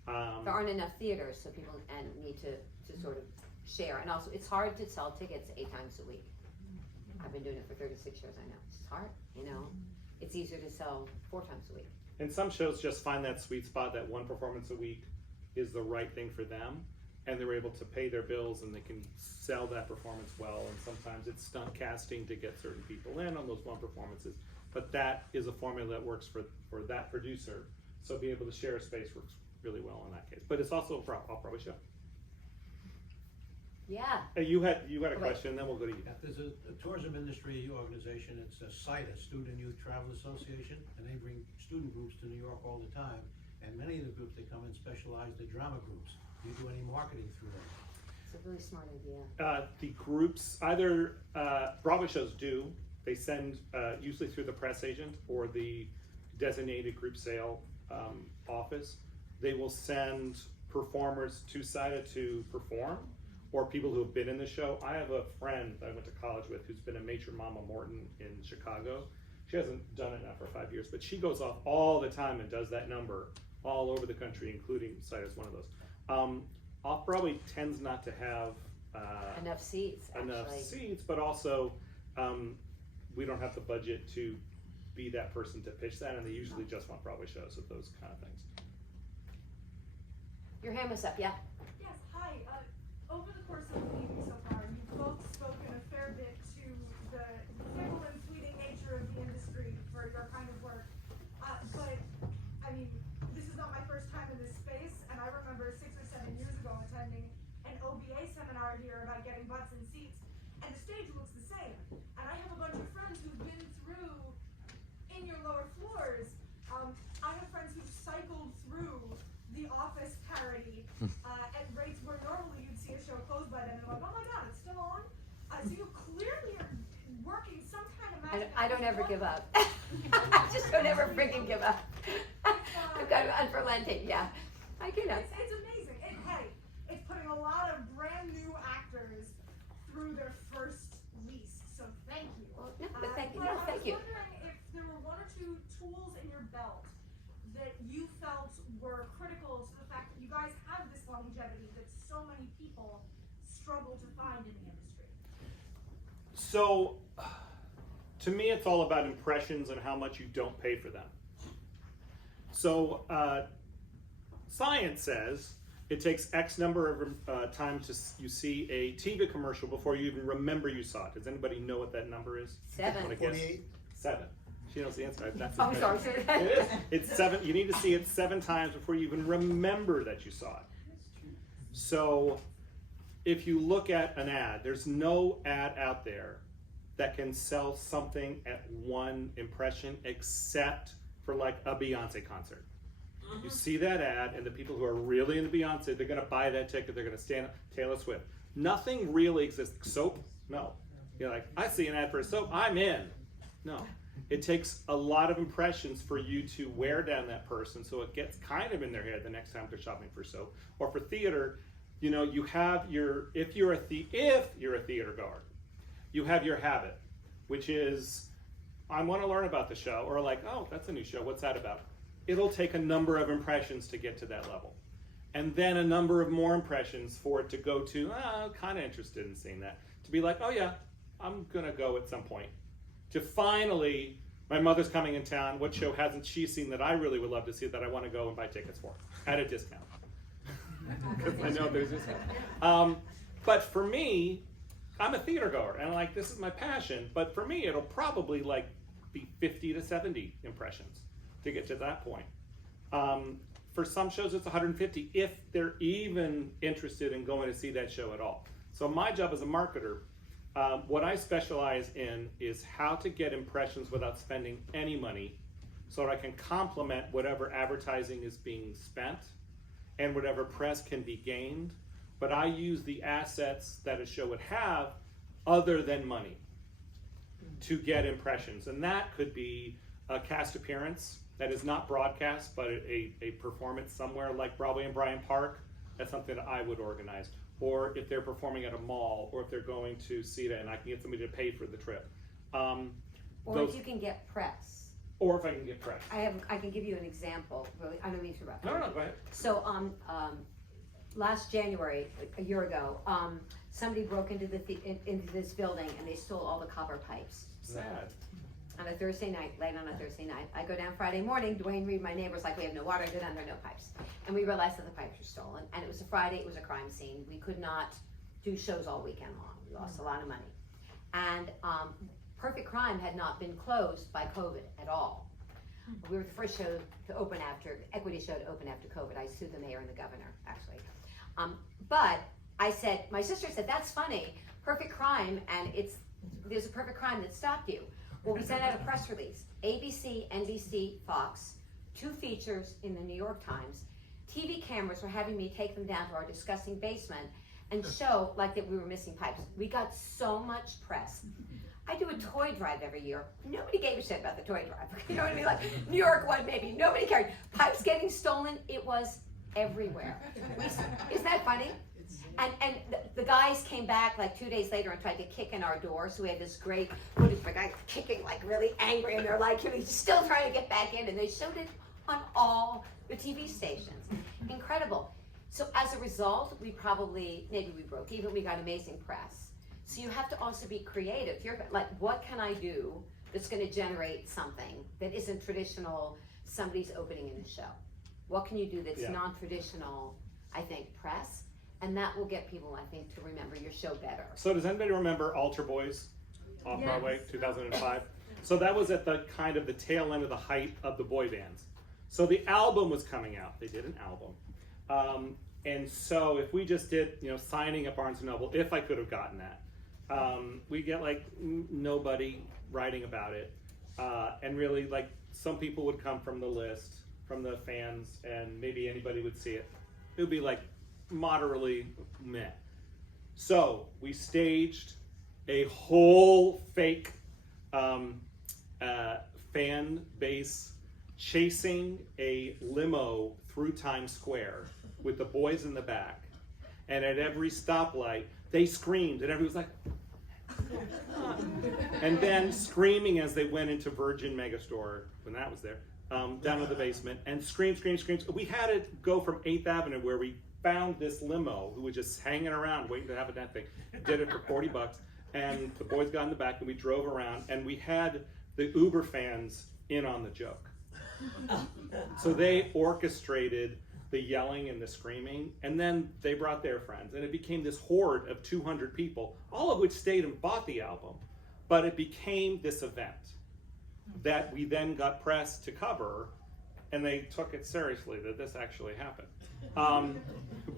Mm-hmm. There aren't enough theaters, so people need to sort of share. And also, it's hard to sell tickets 8 times a week. I've been doing it for 36 years. I know it's hard. It's easier to sell 4 times a week. And some shows just find that sweet spot, that 1 performance a week is the right thing for them, and they're able to pay their bills and they can sell that performance well. And sometimes it's stunt casting to get certain people in on those 1 performances. But that is a formula that works for that producer. So being able to share a space works really well in that case. But it's also a off-Broadway show. Yeah. You had a question, then we'll go to you. Yeah, there's a tourism industry organization, it's a SITA, Student Youth Travel Association, and they bring student groups to New York all the time. And many of the groups, they come in specialized in drama groups. Do you do any marketing through them? It's a really smart idea. The groups, either Broadway shows do, they send usually through the press agent or the designated group sale office. They will send performers to SITA to perform, or people who have been in the show. I have a friend that I went to college with who's been a Major Mama Morton in Chicago. She hasn't done it now for 5 years, but she goes off all the time and does that number all over the country, including SITA is one of those. Off-Broadway tends not to have enough seats, but also we don't have the budget to be that person to pitch that, and they usually just want Broadway shows of those kind of things. Your hand was up, yeah? Yes, hi. Over the course of the meeting so far, you've both spoken a fair bit to the fickle and fleeting nature of the industry for your kind of work. But, I mean, this is not my first time in this space, and I remember 6 or 7 years ago attending an OBA seminar here about getting butts and seats, and the stage looks the same. And I have a bunch of friends who've been through in your lower floors. I have friends who've cycled through the Office parody at rates where normally you'd see a show closed by then, and they're like, oh my god, it's still on? So you clearly are working some kind of magic. I don't ever give up. I just don't ever freaking give up. I've got unrelenting, yeah. I do know. It's amazing. It's putting a lot of brand new actors through their first lease, so thank you. Well, no, but thank you. But No, I thank was you. wondering if there were one or two tools in your belt that you felt were critical to the fact that you guys have this longevity that so many people struggle to find in the industry. So, to me, it's all about impressions and how much you don't pay for them. So, science says it takes X number of time to you see a TV commercial before you even remember you saw it. Does anybody know what that number is? 7. Wanna guess? 48. 7. She knows the answer. That's Oh, it. sorry. It is. It's 7. You need to see it 7 times before you even remember that you saw it. So, if you look at an ad, there's no ad out there that can sell something at one impression except for like a Beyonce concert. You see that ad, and the people who are really into Beyonce, they're going to buy that ticket. They're going to stand up. Taylor Swift. Nothing really exists. Soap? No. You're like, I see an ad for a soap. I'm in. No. It takes a lot of impressions for you to wear down that person, so it gets kind of in their head the next time they're shopping for soap. Or for theater, you know, you have your if you're a theater goer, you have your habit, which is I want to learn about the show, or like, oh, that's a new show. What's that about? It'll take a number of impressions to get to that level. And then a number of more impressions for it to go to, I'm kind of interested in seeing that. To be like, oh yeah, I'm going to go at some point. To finally, my mother's coming in town. What show hasn't she seen that I really would love to see that I want to go and buy tickets for at a discount? Because I know there's discount. But for me, I'm a theater goer, and like this is my passion. But for me, it'll probably like be 50 to 70 impressions to get to that point. For some shows, it's 150 if they're even interested in going to see that show at all. So my job as a marketer, what I specialize in is how to get impressions without spending any money so that I can complement whatever advertising is being spent and whatever press can be gained. But I use the assets that a show would have other than money to get impressions. And that could be a cast appearance that is not broadcast, but a performance somewhere like Broadway and Bryant Park. That's something that I would organize. Or if they're performing at a mall, or if they're going to CETA and I can get somebody to pay for the trip. Or if you can get press. Or if I can get press. I can give you an example. Really, I don't mean to interrupt. No, go ahead. So last January, a year ago, somebody broke into into this building and they stole all the copper pipes. Sad. On a Thursday night, late on a Thursday night. I go down Friday morning, Dwayne Reed, my neighbor's like, we have no water, go down, there are no pipes. And we realized that the pipes were stolen, and it was a Friday, it was a crime scene. We could not do shows all weekend long. We lost a lot of money. And Perfect Crime had not been closed by COVID at all. We were the first show to open equity show to open after COVID. I sued the mayor and the governor, actually. But I said, my sister said, that's funny, Perfect Crime, and there's a perfect crime that stopped you. Well, we sent out a press release. ABC, NBC, Fox, 2 features in the New York Times. TV cameras were having me take them down to our disgusting basement and show like that we were missing pipes. We got so much press. I do a toy drive every year. Nobody gave a shit about the toy drive. You know what I mean? Like New York one, maybe. Nobody cared. Pipes getting stolen, it was everywhere. Isn't that funny? And the guys came back like 2 days later and tried to kick in our door. So we had this great footage of a guy kicking like really angry, and they're like, he's still trying to get back in. And they showed it on all the TV stations. Incredible. So as a result, maybe we broke even, we got amazing press. So you have to also be creative. You're like, what can I do that's gonna generate something that isn't traditional, somebody's opening in a show? What can you do that's non-traditional, I think, press? And that will get people, I think, to remember your show better. So does anybody remember Altar Boys, Off-Broadway, 2005? So that was at the kind of the tail end of the height of the boy bands. So the album was coming out. They did an album. And so if we just did, signing at Barnes & Noble, if I could have gotten that, we get like nobody writing about it. And really like some people would come from the list, from the fans, and maybe anybody would see it. It would be like moderately meh. So we staged a whole fake fan base chasing a limo through Times Square with the boys in the back. And at every stoplight, they screamed, and everybody was like, and then screaming as they went into Virgin Megastore, when that was there, down to the basement, and scream. We had to go from 8th Avenue, where we found this limo who was just hanging around waiting to have that thing. Did it for $40, and the boys got in the back, and we drove around, and we had the Uber fans in on the joke. So they orchestrated the yelling and the screaming, and then they brought their friends, and it became this horde of 200 people, all of which stayed and bought the album, but it became this event that we then got press to cover, and they took it seriously that this actually happened.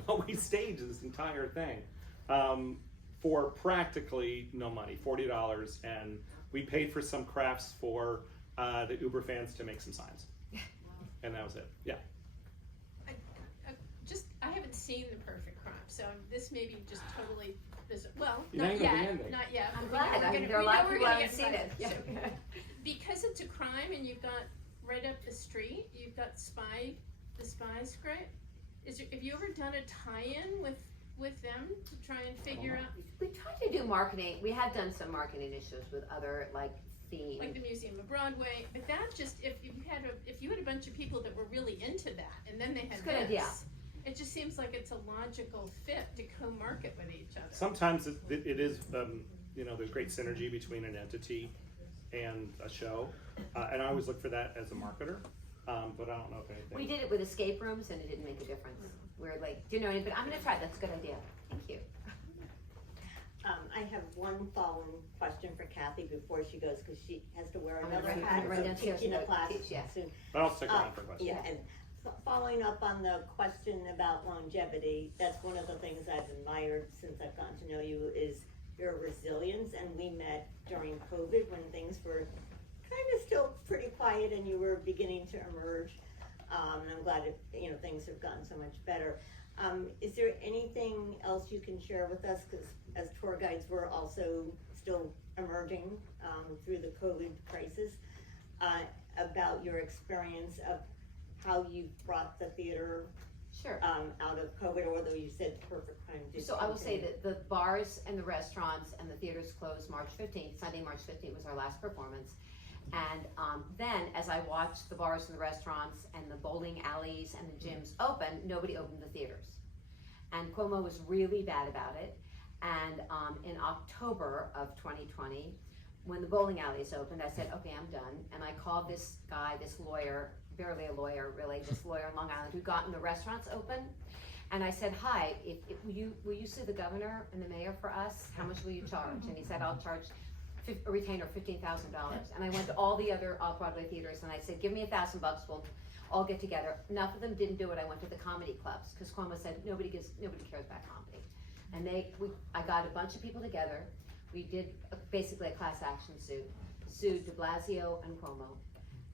But we staged this entire thing for practically no money, $40, and we paid for some crafts for the Uber fans to make some signs. And that was it, yeah. I haven't seen The Perfect Crime, so this may be just totally, well, You not ain't gonna be in yet, there. not yet. I'm but we know glad. we're I mean, gonna- there are a we lot know of we're people gonna haven't get seen money. it. So, because it's a crime and you've got right up the street, you've got the spy script. Have you ever done a tie-in with them to try and figure out, We try to do marketing. We have done some marketing initiatives with other themes. like the Museum of Broadway, but that just, if you had a bunch of people that were really into that, and then they had It's a good idea. this, it just seems like it's a logical fit to co-market with each other. Sometimes it is, there's great synergy between an entity and a show, and I always look for that as a marketer, but I don't know if anything. We did it with escape rooms, and it didn't make a difference. We're like, do you know anything? But I'm gonna try. That's a good idea. Thank you. I have one following question for Cathy before she goes, because she has to wear I'm another gonna hat, run so downstairs teaching and a class teach, yeah. soon. But I'll stick around for questions. Yeah, and following up on the question about longevity, that's one of the things I've admired since I've gotten to know you is your resilience. And we met during COVID when things were kind of still pretty quiet and you were beginning to emerge. And I'm glad things have gotten so much better. Is there anything else you can share with us? Because as tour guides, we're also still emerging through the COVID crisis, about your experience of how you brought the theater Sure. out of COVID, although you said Perfect Crime did. So I will say that the bars and the restaurants and the theaters closed March 15th. Sunday, March 15th was our last performance. And then as I watched the bars and the restaurants and the bowling alleys and the gyms open, nobody opened the theaters. And Cuomo was really bad about it. And in October of 2020, when the bowling alleys opened, I said, okay, I'm done. And I called this guy, this lawyer, barely a lawyer, really, this lawyer in Long Island who'd gotten the restaurants open. And I said, hi, will you sue the governor and the mayor for us? How much will you charge? And he said, I'll charge a retainer $15,000. And I went to all the other off-Broadway theaters and I said, give me $1,000, we'll all get together. Enough of them didn't do it. I went to the comedy clubs because Cuomo said nobody cares about comedy. And I got a bunch of people together. We did basically a class action suit, sued de Blasio and Cuomo.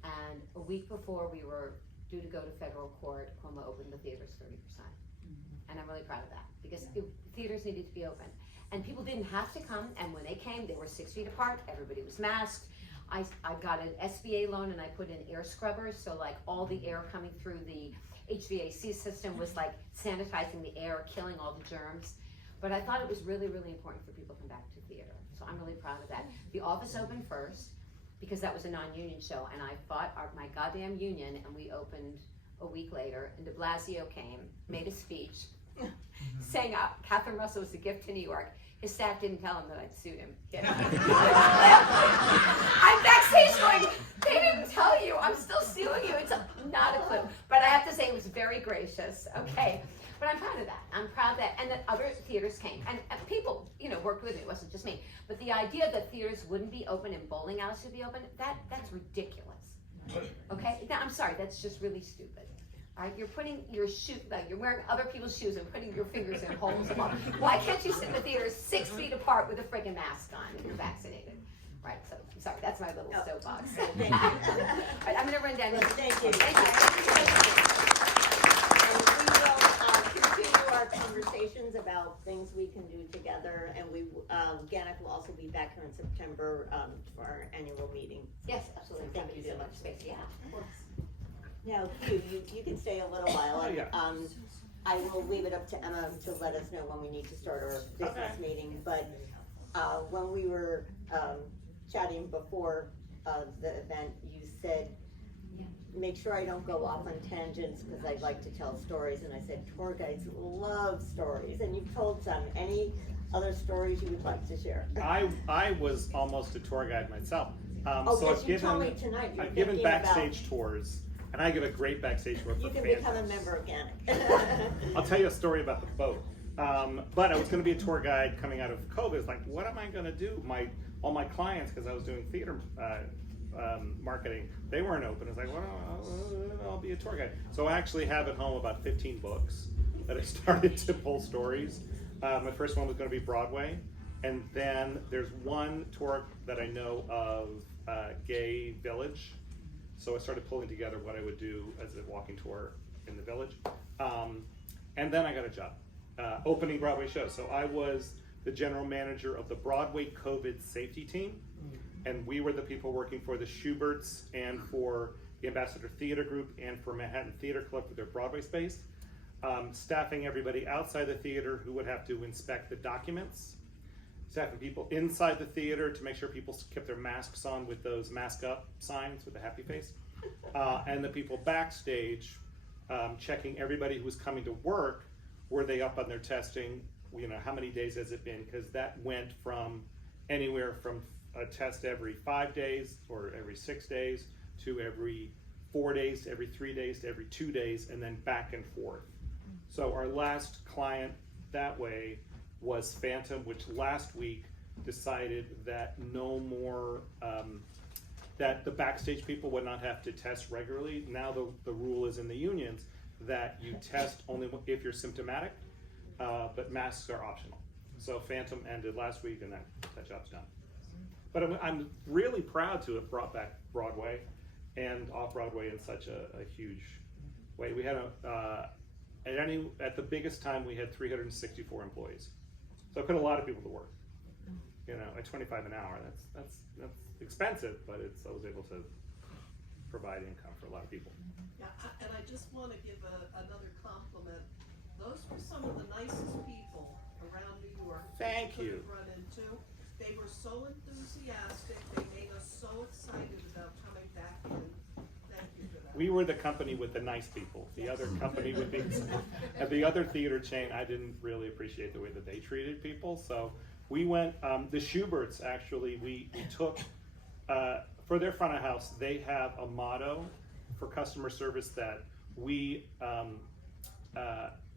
And a week before we were due to go to federal court, Cuomo opened the theaters 30%. And I'm really proud of that because theaters needed to be open. And people didn't have to come, and when they came, they were 6 feet apart, everybody was masked. I got an SBA loan and I put in air scrubbers, so all the air coming through the HVAC system was sanitizing the air, killing all the germs. But I thought it was really, really important for people to come back to theater. So I'm really proud of that. The office opened first because that was a non-union show, and I fought my goddamn union, and we opened a week later, and de Blasio came, made a speech, saying Cathy Russell was a gift to New York. His staff didn't tell him that I'd sued him. I'm backstage going, they didn't tell you, I'm still suing you. It's not a clue. But I have to say it was very gracious, okay? But I'm proud of that. I'm proud of that. And that other theaters came. And people, worked with me. It wasn't just me. But the idea that theaters wouldn't be open and bowling alleys would be open, that's ridiculous. Okay? Now, I'm sorry, that's just really stupid. All right, you're putting your you're wearing other people's shoes and putting your fingers in holes. Why can't you sit in the theater 6 feet apart with a friggin' mask on and you're vaccinated? Right, so, I'm sorry, that's my little soapbox. Thank you. All right, I'm gonna run down. Thank you. Thank you. And we will continue our conversations about things we can do together, and GANYC will also be back here in September for our annual meeting. Yes, absolutely. Thank you so much. Space, yeah, of course. Now, Hugh, you can stay a little while. Oh, yeah. I will leave it up to Emma to let us know when we need to start our business meeting, but, when we were, chatting before, the event, you said, make sure I don't go off on tangents, because I'd like to tell stories, and I said, tour guides love stories, and you've told some. Any other stories you would like to share? I was almost a tour guide myself. Oh, So yes, you told me tonight. I've given backstage tours, and I give a great backstage tour for You can fans. become a member of GANYC. I'll tell you a story about the boat. But I was going to be a tour guide coming out of COVID. It's like, what am I going to do? All my clients, because I was doing theater marketing, they weren't open. It's like, well, I'll be a tour guide. So I actually have at home about 15 books that I started to pull stories. My first one was going to be Broadway. And then there's one tour that I know of, Gay Village. So I started pulling together what I would do as a walking tour in the village. And then I got a job, opening Broadway shows. So I was the general manager of the Broadway COVID safety team. And we were the people working for the Schuberts and for the Ambassador Theater Group and for Manhattan Theater Club for their Broadway space. Staffing everybody outside the theater who would have to inspect the documents. Staffing people inside the theater to make sure people kept their masks on with those mask up signs with the happy face. And the people backstage checking everybody who was coming to work, were they up on their testing, how many days has it been? Because that went from anywhere from a test every 5 days or every 6 days to every 4 days, to every 3 days, to every 2 days, and then back and forth. So our last client that way was Phantom, which last week decided that no more, that the backstage people would not have to test regularly. Now the rule is in the unions that you test only if you're symptomatic, but masks are optional. So Phantom ended last week, and that job's done. But I'm really proud to have brought back Broadway and Off-Broadway in such a huge way. We had at the biggest time we had 364 employees. So I put a lot of people to work. At $25 an hour, that's expensive, but I was able to provide income for a lot of people. Yeah, and I just want to give another compliment. Those were some of the nicest people around New York. Thank you you. could have run into. They were so enthusiastic. They made us so excited about coming back in. Thank you for that. We were the company with the nice people. The other company with at the other theater chain, I didn't really appreciate the way that they treated people. So we went, the Schuberts actually, we took, for their front of house, they have a motto for customer service that we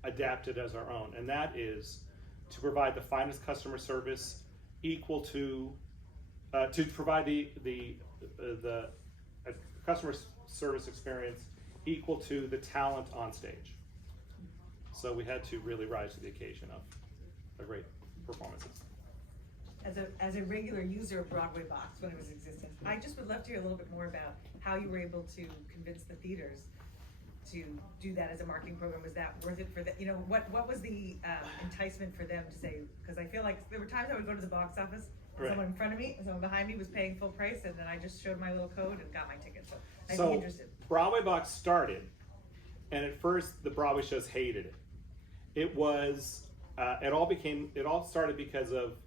adapted as our own. And that is to provide the finest customer service equal to provide the customer service experience equal to the talent on stage. So we had to really rise to the occasion of the great performances. As a regular user of Broadway Box when it was existing, I just would love to hear a little bit more about how you were able to convince the theaters to do that as a marketing program. Was that worth it for them? What was the enticement for them to say? Because I feel like there were times I would go to the box office, and Right. someone in front of me and someone behind me was paying full price, and then I just showed my little code and got my ticket. So I'd be interested. Broadway Box started, and at first the Broadway shows hated it. It was it all started because of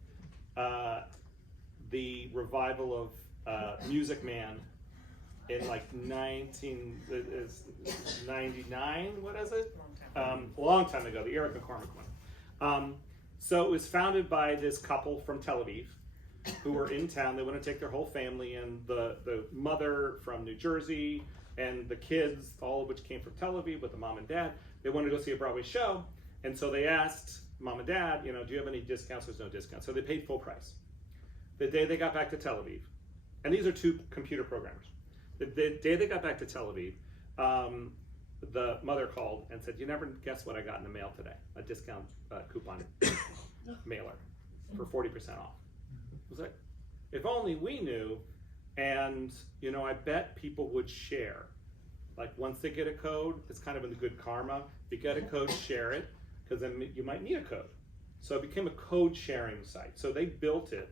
the revival of Music Man in like 1999. What is it? A long time ago, the Eric McCormick one. So it was founded by this couple from Tel Aviv who were in town. They wanted to take their whole family, and the mother from New Jersey and the kids, all of which came from Tel Aviv with the mom and dad. They wanted to go see a Broadway show, and so they asked mom and dad, do you have any discounts? There's no discounts. So they paid full price. The day they got back to Tel Aviv, and these are two computer programmers. The day they got back to Tel Aviv, the mother called and said, "You never guess what I got in the mail today? A discount coupon mailer for 40% off." I was like, if only we knew. And I bet people would share. Like once they get a code, it's kind of in the good karma. If you get a code, share it, because then you might need a code. So it became a code sharing site. So they built it,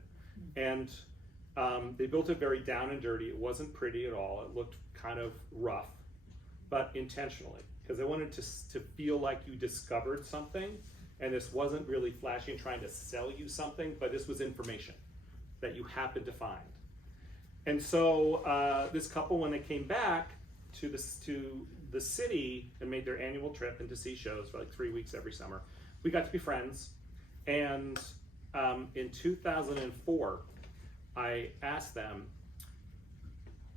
and they built it very down and dirty. It wasn't pretty at all. It looked kind of rough. but intentionally, because I wanted to feel like you discovered something, and this wasn't really flashy and trying to sell you something, but this was information that you happened to find. And so this couple, when they came back to the city and made their annual trip and to see shows for like 3 weeks every summer, we got to be friends. And in 2004, I asked them,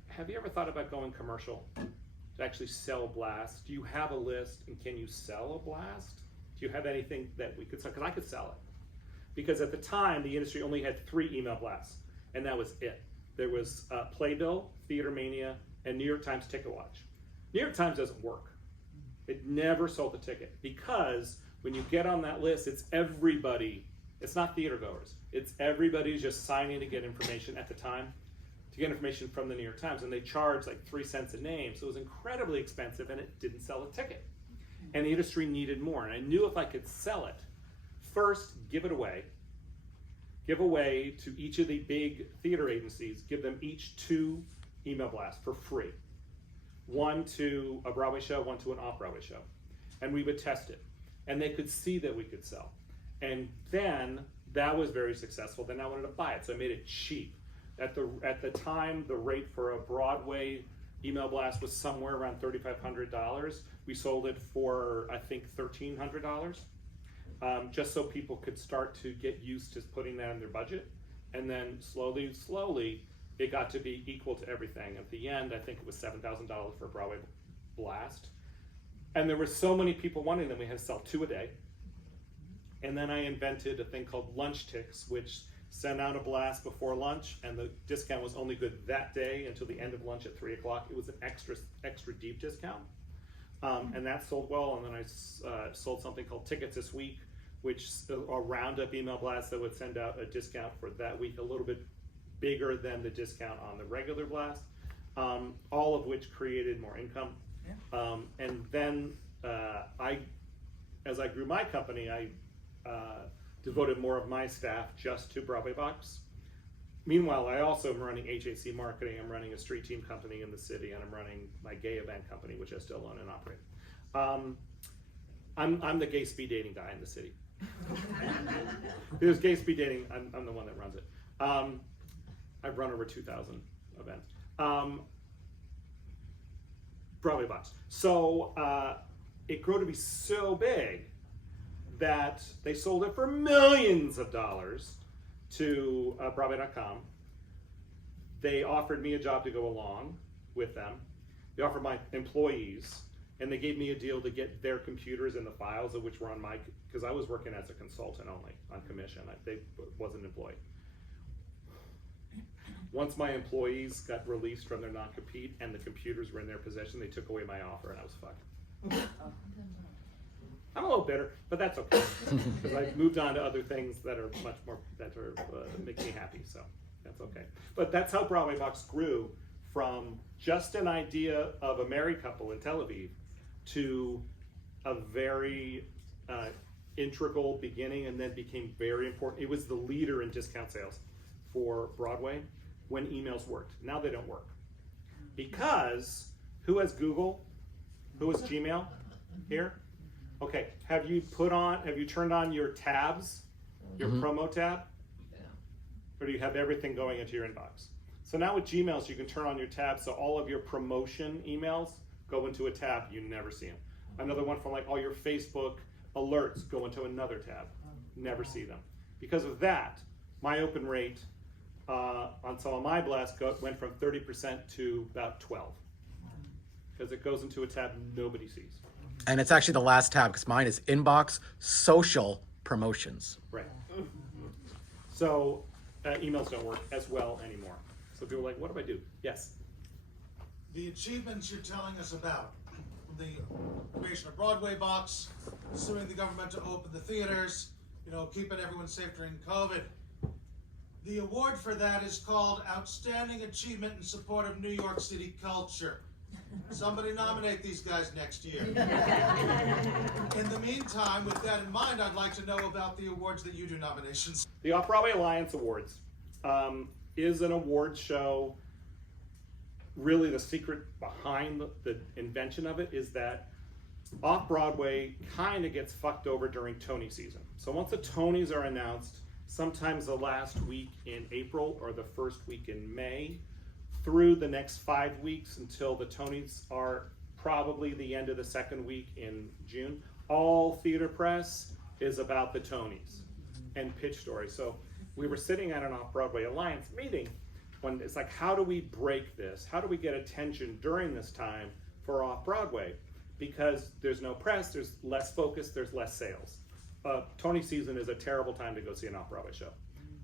have you ever thought about going commercial to actually sell blasts? Do you have a list, and can you sell a blast? Do you have anything that we could sell? Because I could sell it. Because at the time, the industry only had 3 email blasts, and that was it. There was Playbill, Theater Mania, and New York Times Ticket Watch. New York Times doesn't work. It never sold a ticket, because when you get on that list, it's everybody. It's not theater goers. It's everybody who's just signing to get information at the time, to get information from the New York Times, and they charge like 3 cents a name, so it was incredibly expensive, and it didn't sell a ticket. And the industry needed more, and I knew if I could sell it, first, give it away. Give away to each of the big theater agencies, give them each 2 email blasts for free. 1 to a Broadway show, 1 to an off-Broadway show. And we would test it. And they could see that we could sell. And then that was very successful. Then I wanted to buy it, so I made it cheap. At the time, the rate for a Broadway email blast was somewhere around $3,500. We sold it for, I think, $1,300. Just so people could start to get used to putting that in their budget. And then slowly, it got to be equal to everything. At the end, I think it was $7,000 for a Broadway blast. And there were so many people wanting them, we had to sell 2 a day. And then I invented a thing called lunch ticks, which sent out a blast before lunch, and the discount was only good that day until the end of lunch at 3 o'clock. It was an extra deep discount. And that sold well. And then I sold something called Tickets This Week, which a roundup email blast that would send out a discount for that week, a little bit bigger than the discount on the regular blast, all of which created more income. Yeah. And then as I grew my company, I devoted more of my staff just to Broadway Box. Meanwhile, I also am running HAC marketing, I'm running a street team company in the city, and I'm running my gay event company, which I still own and operate. I'm the gay speed dating guy in the city. If there's gay speed dating, I'm the one that runs it. I've run over 2,000 events. Broadway Box. So it grew to be so big that they sold it for millions of dollars to Broadway.com. They offered me a job to go along with them. They offered my employees, and they gave me a deal to get their computers and the files of which were on my, because I was working as a consultant only on commission. They wasn't employed. Once my employees got released from their non-compete and the computers were in their possession, they took away my offer, and I was fucked. I'm a little bitter, but that's okay, because I've moved on to other things that are much more, that are make me happy, so that's okay. But that's how Broadway Box grew from just an idea of a married couple in Tel Aviv to a very integral beginning, and then became very important. It was the leader in discount sales for Broadway when emails worked. Now they don't work. Because who has Google? Who has Gmail here? Okay, have you turned on your tabs, your promo tab? Yeah. Or do you have everything going into your inbox? So now with Gmails, you can turn on your tabs, so all of your promotion emails go into a tab, you never see them. Another one for like all your Facebook alerts go into another tab, never see them. Because of that, my open rate on some of my blasts went from 30% to about 12. Because it goes into a tab nobody sees. And it's actually the last tab, because mine is inbox, social, promotions. Right. So emails don't work as well anymore. So people are like, what do I do? Yes? The achievements you're telling us about, the creation of Broadway Box, suing the government to open the theaters, keeping everyone safe during COVID. The award for that is called Outstanding Achievement in Support of New York City Culture. Somebody nominate these guys next year. In the meantime, with that in mind, I'd like to know about the awards that you do nominations. The Off-Broadway Alliance Awards is an award show really the secret behind the invention of it is that Off-Broadway kind of gets fucked over during Tony season. So once the Tonys are announced, sometimes the last week in April or the first week in May, through the next 5 weeks until the Tonys are probably the end of the second week in June, all theater press is about the Tonys and pitch stories. So we were sitting at an Off-Broadway Alliance meeting when it's like, how do we break this? How do we get attention during this time for Off-Broadway? Because there's no press, there's less focus, there's less sales. Tony season is a terrible time to go see an Off-Broadway show.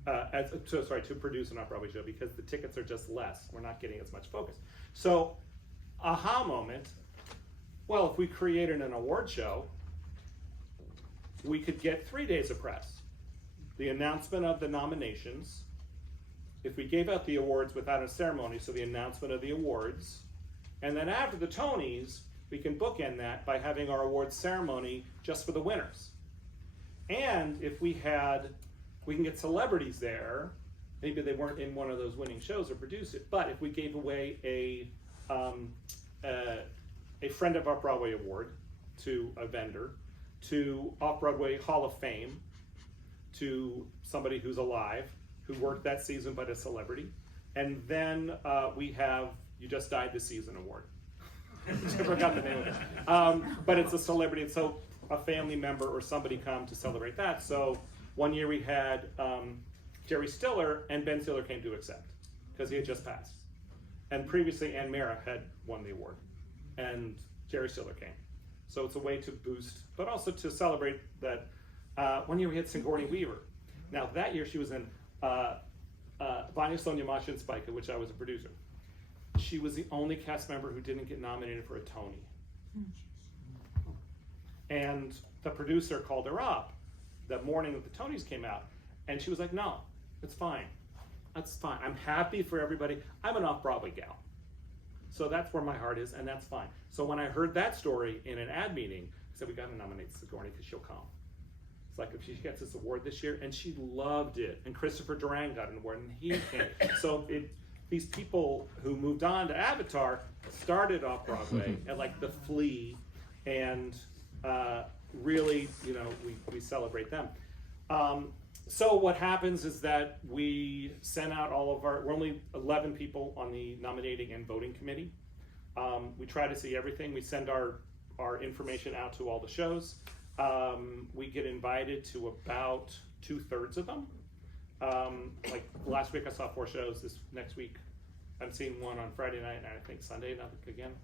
To produce an Off-Broadway show, because the tickets are just less. We're not getting as much focus. So, aha moment, well, if we created an award show, we could get 3 days of press. The announcement of the nominations, if we gave out the awards without a ceremony, so the announcement of the awards, and then after the Tonys, we can bookend that by having our awards ceremony just for the winners. And if we can get celebrities there, maybe they weren't in one of those winning shows or produced it, but if we gave away a Friend of Off-Broadway award to a vendor, to Off-Broadway Hall of Fame, to somebody who's alive, who worked that season but a celebrity, and then we have You Just Died This Season award. I forgot the name of it. But it's a celebrity, so a family member or somebody come to celebrate that. So one year we had Jerry Stiller, and Ben Stiller came to accept because he had just passed. And previously Ann Mara had won the award, and Jerry Stiller came. So it's a way to boost, but also to celebrate that. One year we had Sigourney Weaver. Now that year she was in Vanya, Sonia, Masha, and Spike, which I was a producer. She was the only cast member who didn't get nominated for a Tony. And the producer called her up that morning that the Tonys came out, and she was like, no, it's fine. That's fine. I'm happy for everybody. I'm an Off-Broadway gal. So that's where my heart is, and that's fine. So when I heard that story in an ad meeting, I said, we got to nominate Sigourney because she'll come. It's like, if she gets this award this year, and she loved it. And Christopher Duran got an award, and he came. So these people who moved on to Avatar started Off-Broadway at like The Flea, and really, we celebrate them. So what happens is that we send out we're only 11 people on the nominating and voting committee. We try to see everything. We send our information out to all the shows. We get invited to about 2/3 of them. Like last week I saw 4 shows. This next week I'm seeing one on Friday night, and I think Sunday again.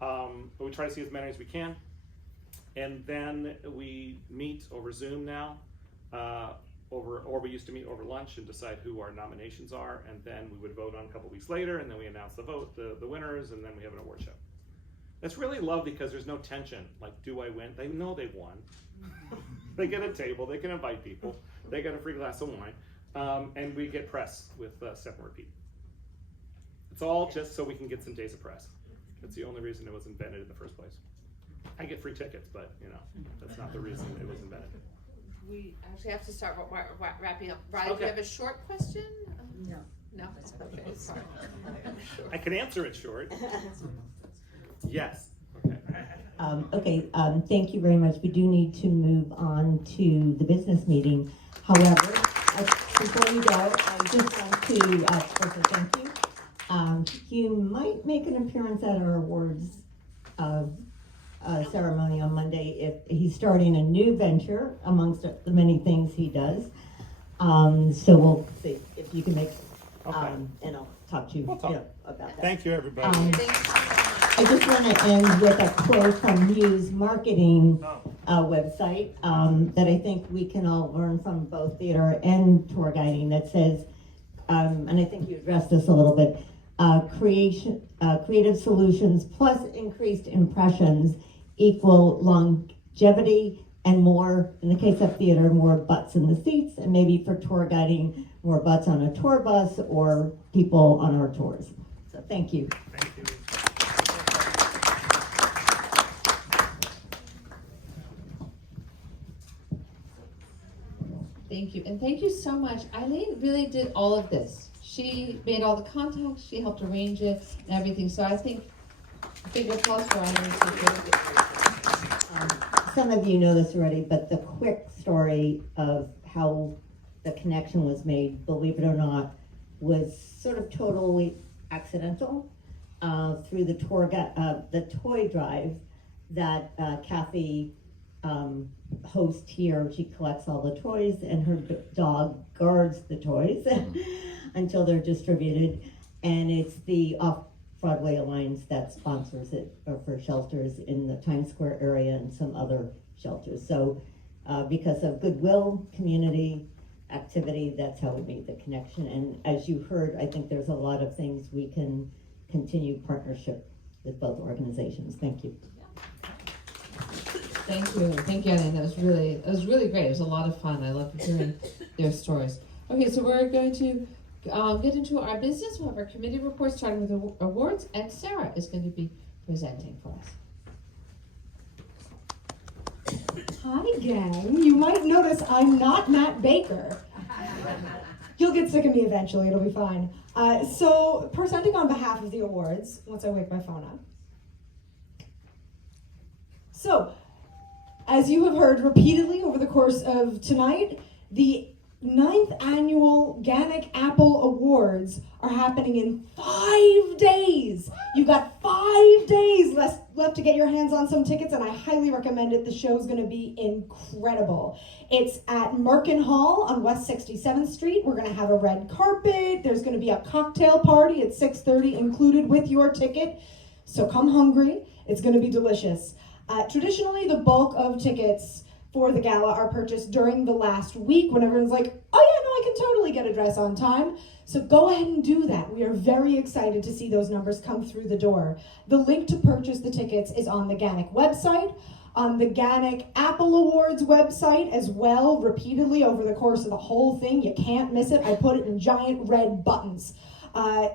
But we try to see as many as we can. And then we meet over Zoom now, or we used to meet over lunch and decide who our nominations are, and then we would vote on a couple weeks later, and then we announce the winners, and then we have an award show. That's really lovely because there's no tension. Like, do I win? They know they won. They get a table, they can invite people, they get a free glass of wine, and we get press with Step and Repeat. It's all just so we can get some days of press. That's the only reason it was invented in the first place. I get free tickets, but that's not the reason it was invented. We actually have to start wrapping up. Riley, Okay. do you have a short question? No. No? Okay, sorry. I can answer it short. Yes. Okay. Thank you very much. We do need to move on to the business meeting. However, before we go, I just want to express a thank you. Hugh might make an appearance at our awards ceremony on Monday if he's starting a new venture amongst the many things he does. So we'll see if you can make, and I'll talk to you about that. Thank you, everybody. I just want to end with a quote from Hugh's marketing website that I think we can all learn from both theater and tour guiding, that says, and I think you addressed this a little bit, creative solutions plus increased impressions equal longevity and more, in the case of theater, more butts in the seats, and maybe for tour guiding, more butts on a tour bus or people on our tours. So thank you. Thank you. Thank you, and thank you so much. Eileen really did all of this. She made all the contacts, she helped arrange it and everything, so I think a big applause for her. Some of you know this already, but the quick story of how the connection was made, believe it or not, was sort of totally accidental through the toy drive that Cathy hosts here. She collects all the toys, and her dog guards the toys until they're distributed. And it's the Off-Broadway Alliance that sponsors it for shelters in the Times Square area and some other shelters. So because of goodwill, community activity, that's how we made the connection. And as you heard, I think there's a lot of things we can continue partnership with both organizations. Thank you. Thank you, Annie. That was really great. It was a lot of fun. I loved hearing their stories. Okay, so we're going to get into our business. We'll have our committee report starting with the awards, and Sarah is going to be presenting for us. Hi, gang. You might notice I'm not Matt Baker. You'll get sick of me eventually. It'll be fine. So, presenting on behalf of the awards, once I wake my phone up. So, as you have heard repeatedly over the course of tonight, the 9th annual GANYC Apple Awards are happening in 5 days. You've got 5 days left to get your hands on some tickets, and I highly recommend it. The show's going to be incredible. It's at Merkin Hall on West 67th Street. We're going to have a red carpet. There's going to be a cocktail party at 6:30 included with your ticket. So come hungry. It's going to be delicious. Traditionally, the bulk of tickets for the gala are purchased during the last week when everyone's like, oh yeah, no, I can totally get a dress on time. So go ahead and do that. We are very excited to see those numbers come through the door. The link to purchase the tickets is on the GANYC website, on the GANYC Apple Awards website as well, repeatedly over the course of the whole thing. You can't miss it. I put it in giant red buttons.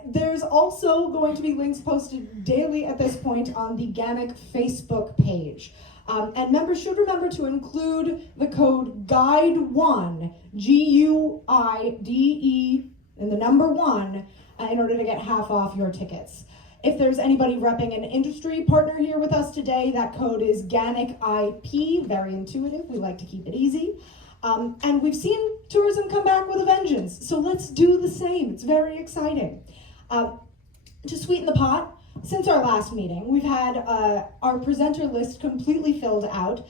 There's also going to be links posted daily at this point on the GANYC Facebook page. And members should remember to include the code GUIDE1, G-U-I-D-E, and the number 1, in order to get half off your tickets. If there's anybody repping an industry partner here with us today, that code is GANYC-IP, very intuitive, we like to keep it easy. And we've seen tourism come back with a vengeance, so let's do the same. It's very exciting. To sweeten the pot, since our last meeting, we've had our presenter list completely filled out.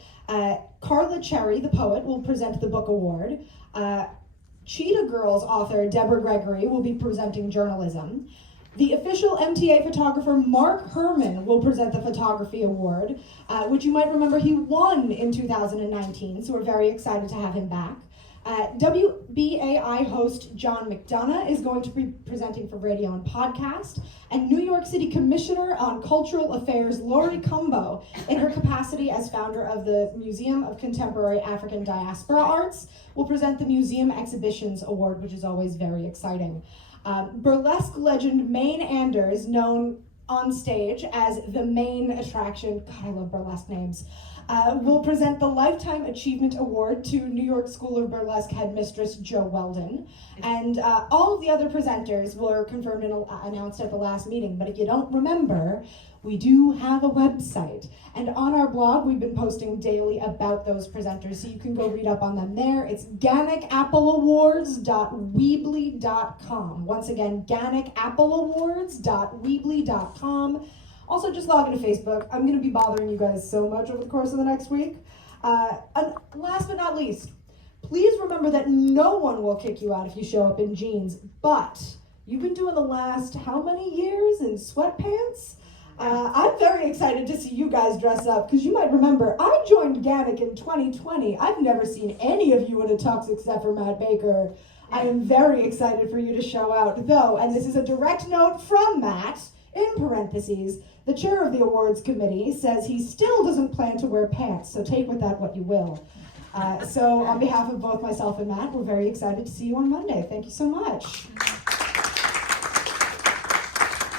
Carla Cherry, the poet, will present the book award. Cheetah Girls author Deborah Gregory will be presenting journalism. The official MTA photographer Mark Herman will present the photography award, which you might remember he won in 2019, so we're very excited to have him back. WBAI host John McDonough is going to be presenting for radio and podcast, and New York City Commissioner on Cultural Affairs Lori Cumbo, in her capacity as founder of the Museum of Contemporary African Diaspora Arts, will present the Museum Exhibitions Award, which is always very exciting. Burlesque legend Maine Anders, known on stage as the main attraction, God, I love burlesque names, will present the Lifetime Achievement Award to New York School of Burlesque headmistress Jo Weldon. And all of the other presenters were confirmed and announced at the last meeting. But if you don't remember, we do have a website. And on our blog, we've been posting daily about those presenters, so you can go read up on them there. It's GANYCAppleAwards.weebly.com. Once again, GANYCAppleAwards.weebly.com. Also, just log into Facebook. I'm going to be bothering you guys so much over the course of the next week. And last but not least, please remember that no one will kick you out if you show up in jeans, but you've been doing the last how many years in sweatpants? I'm very excited to see you guys dress up, because you might remember I joined GANYC in 2020. I've never seen any of you in a tux except for Matt Baker. I am very excited for you to show out, though, and this is a direct note from Matt, in parentheses, the chair of the awards committee says he still doesn't plan to wear pants, so take with that what you will. So on behalf of both myself and Matt, we're very excited to see you on Monday. Thank you so much.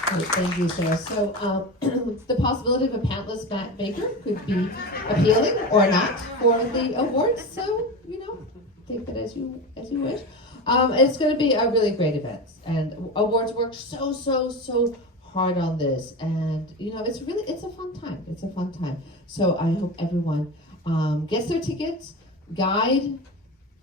Great, thank you, Sarah. So the possibility of a pantless Matt Baker could be appealing or not for the awards. So, take that as you wish. It's going to be a really great event, and awards worked so hard on this, and it's a fun time. It's a fun time. So I hope everyone gets their tickets. Guide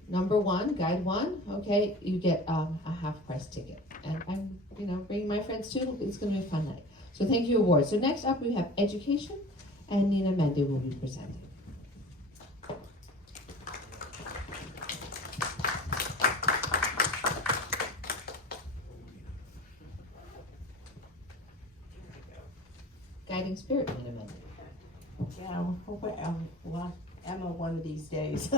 one. Okay, you get a half-price ticket, and I'm bringing my friends too. It's going to be a fun night. So thank you, awards. So next up we have education, and Nina Mende will be presenting. Guiding spirit, Nina Mende. Yeah, well, Emma one of these days.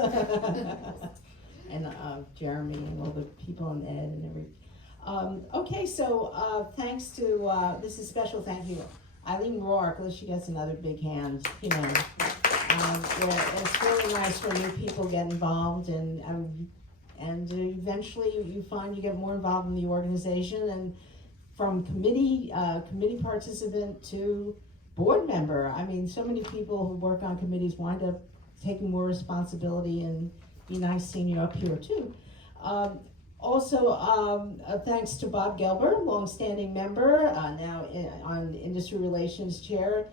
And Jeremy and all the people and Ed and okay, so thanks to, this is special thank you, Eileen Rourke, she gets another big hand, it's really nice when new people get involved and eventually you find you get more involved in the organization, and from committee participant to board member. I mean, so many people who work on committees wind up taking more responsibility, and be nice seeing you up here too. Thanks to Bob Gelber, longstanding member, now on Industry Relations Chair,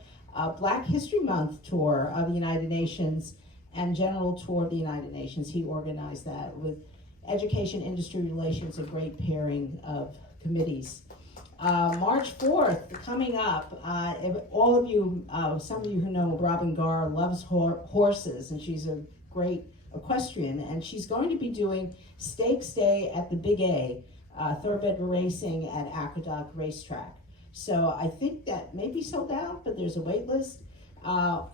Black History Month tour of the United Nations and General Tour of the United Nations. He organized that with Education Industry Relations, a great pairing of committees. March 4th, coming up, all of you, some of you who know Robin Garr loves horses, and she's a great equestrian, and she's going to be doing Stakes Day at the Big A, thoroughbred racing at Aqueduct Racetrack. So I think that may be sold out, but there's a wait list.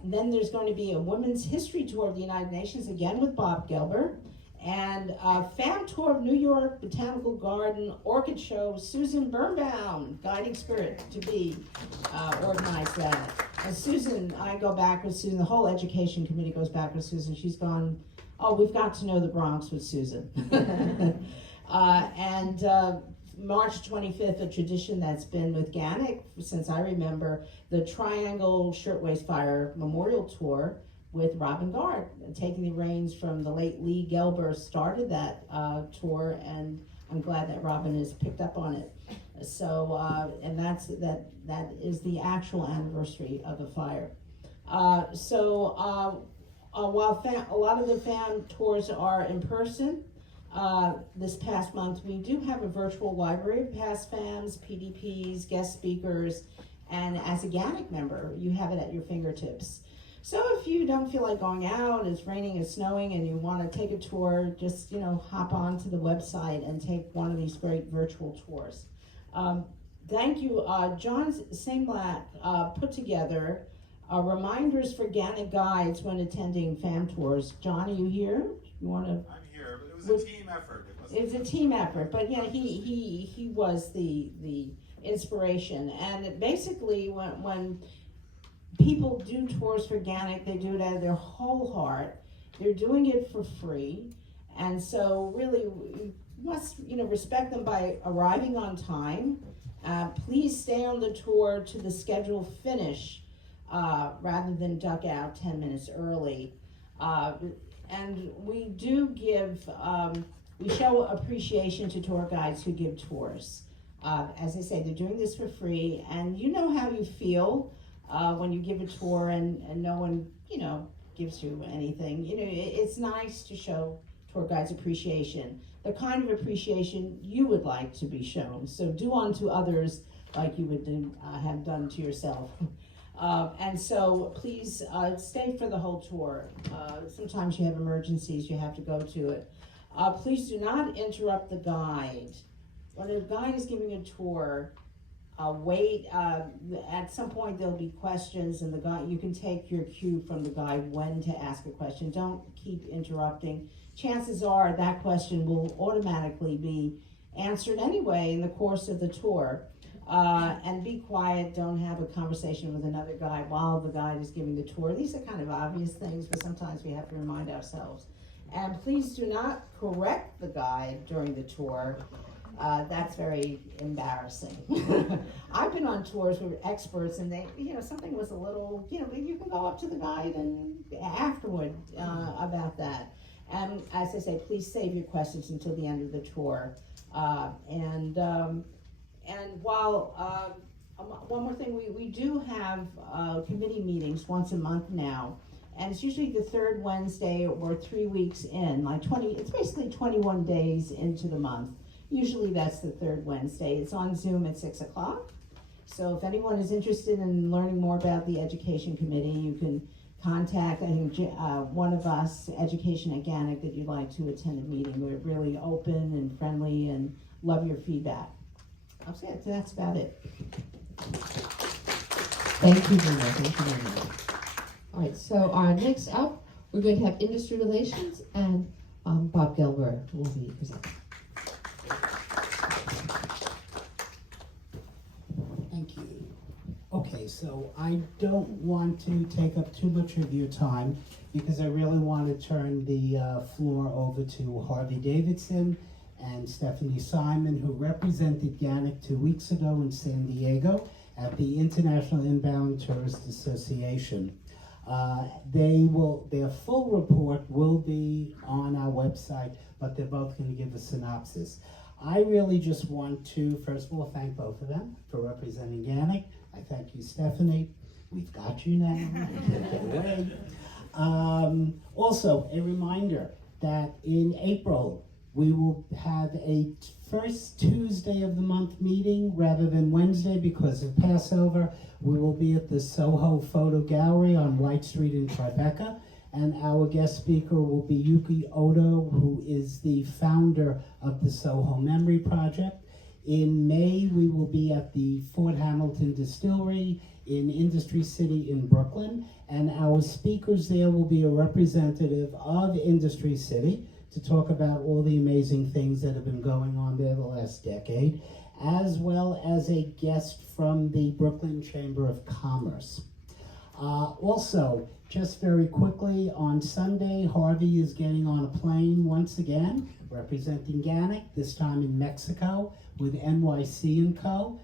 Then there's going to be a Women's History Tour of the United Nations, again with Bob Gelber, and Fam Tour of New York, Botanical Garden, Orchid Show, Susan Birnbaum, Guiding Spirit to be organized that. And Susan, I go back with Susan, the whole education committee goes back with Susan. She's gone, we've got to know the Bronx with Susan. March 25th, a tradition that's been with GANYC since I remember, the Triangle Shirtwaist Fire Memorial Tour with Robin Garr, taking the reins from the late Lee Gelber, started that tour, and I'm glad that Robin has picked up on it. So, and that is the actual anniversary of the fire. While a lot of the fan tours are in person, this past month we do have a virtual library of past FAMs, PDPs, guest speakers, and as a GANYC member, you have it at your fingertips. So if you don't feel like going out, it's raining, it's snowing, and you want to take a tour, just hop on to the website and take one of these great virtual tours. Thank you. John Singlack put together reminders for GANYC guides when attending FAM tours. John, are you here? You want to? I'm here, but it was a team effort. It was a team effort, but yeah, he was the inspiration, and basically when people do tours for GANYC, they do it out of their whole heart. They're doing it for free, and so really we must respect them by arriving on time. Please stay on the tour to the scheduled finish rather than duck out 10 minutes early. And we do give, we show appreciation to tour guides who give tours. As I say, they're doing this for free, and you know how you feel when you give a tour and no one, gives you anything. It's nice to show tour guides appreciation, the kind of appreciation you would like to be shown. So do unto others like you would have done to yourself. And so please stay for the whole tour. Sometimes you have emergencies, you have to go to it. Please do not interrupt the guide. When a guide is giving a tour, wait. At some point there'll be questions, and the guide, you can take your cue from the guide when to ask a question. Don't keep interrupting. Chances are that question will automatically be answered anyway in the course of the tour. And be quiet, don't have a conversation with another guide while the guide is giving the tour. These are kind of obvious things, but sometimes we have to remind ourselves. And please do not correct the guide during the tour. That's very embarrassing. I've been on tours with experts, and they, something was a little, you can go up to the guide and afterward about that. And as I say, please save your questions until the end of the tour. And while, one more thing, we do have committee meetings once a month now. And it's usually the third Wednesday or 3 weeks in, it's basically 21 days into the month. Usually that's the third Wednesday. It's on Zoom at 6 o'clock. So if anyone is interested in learning more about the Education Committee, you can contact, I think, one of us, Education at GANYC, that you'd like to attend a meeting. We're really open and friendly and love your feedback. That's about it. Thank you very much. Thank you very much. All right, so our next up, we're going to have Industry Relations, and Bob Gelber will be presenting. Thank you. Okay, so I don't want to take up too much of your time because I really want to turn the floor over to Harvey Davidson and Stephanie Simon, who represented GANYC 2 weeks ago in San Diego at the International Inbound Tourist Association. Their full report will be on our website, but they're both going to give a synopsis. I really just want to, first of all, thank both of them for representing GANYC. I thank you, Stephanie. We've got you now. You can't get away. Also, a reminder that in April, we will have a first Tuesday of the month meeting rather than Wednesday because of Passover. We will be at the Soho Photo Gallery on White Street in Tribeca, and our guest speaker will be Yuki Odo, who is the founder of the Soho Memory Project. In May, we will be at the Fort Hamilton Distillery in Industry City in Brooklyn, and our speakers there will be a representative of Industry City to talk about all the amazing things that have been going on there the last decade, as well as a guest from the Brooklyn Chamber of Commerce. Also, just very quickly, on Sunday, Harvey is getting on a plane once again, representing GANYC, this time in Mexico, with NYC & Co.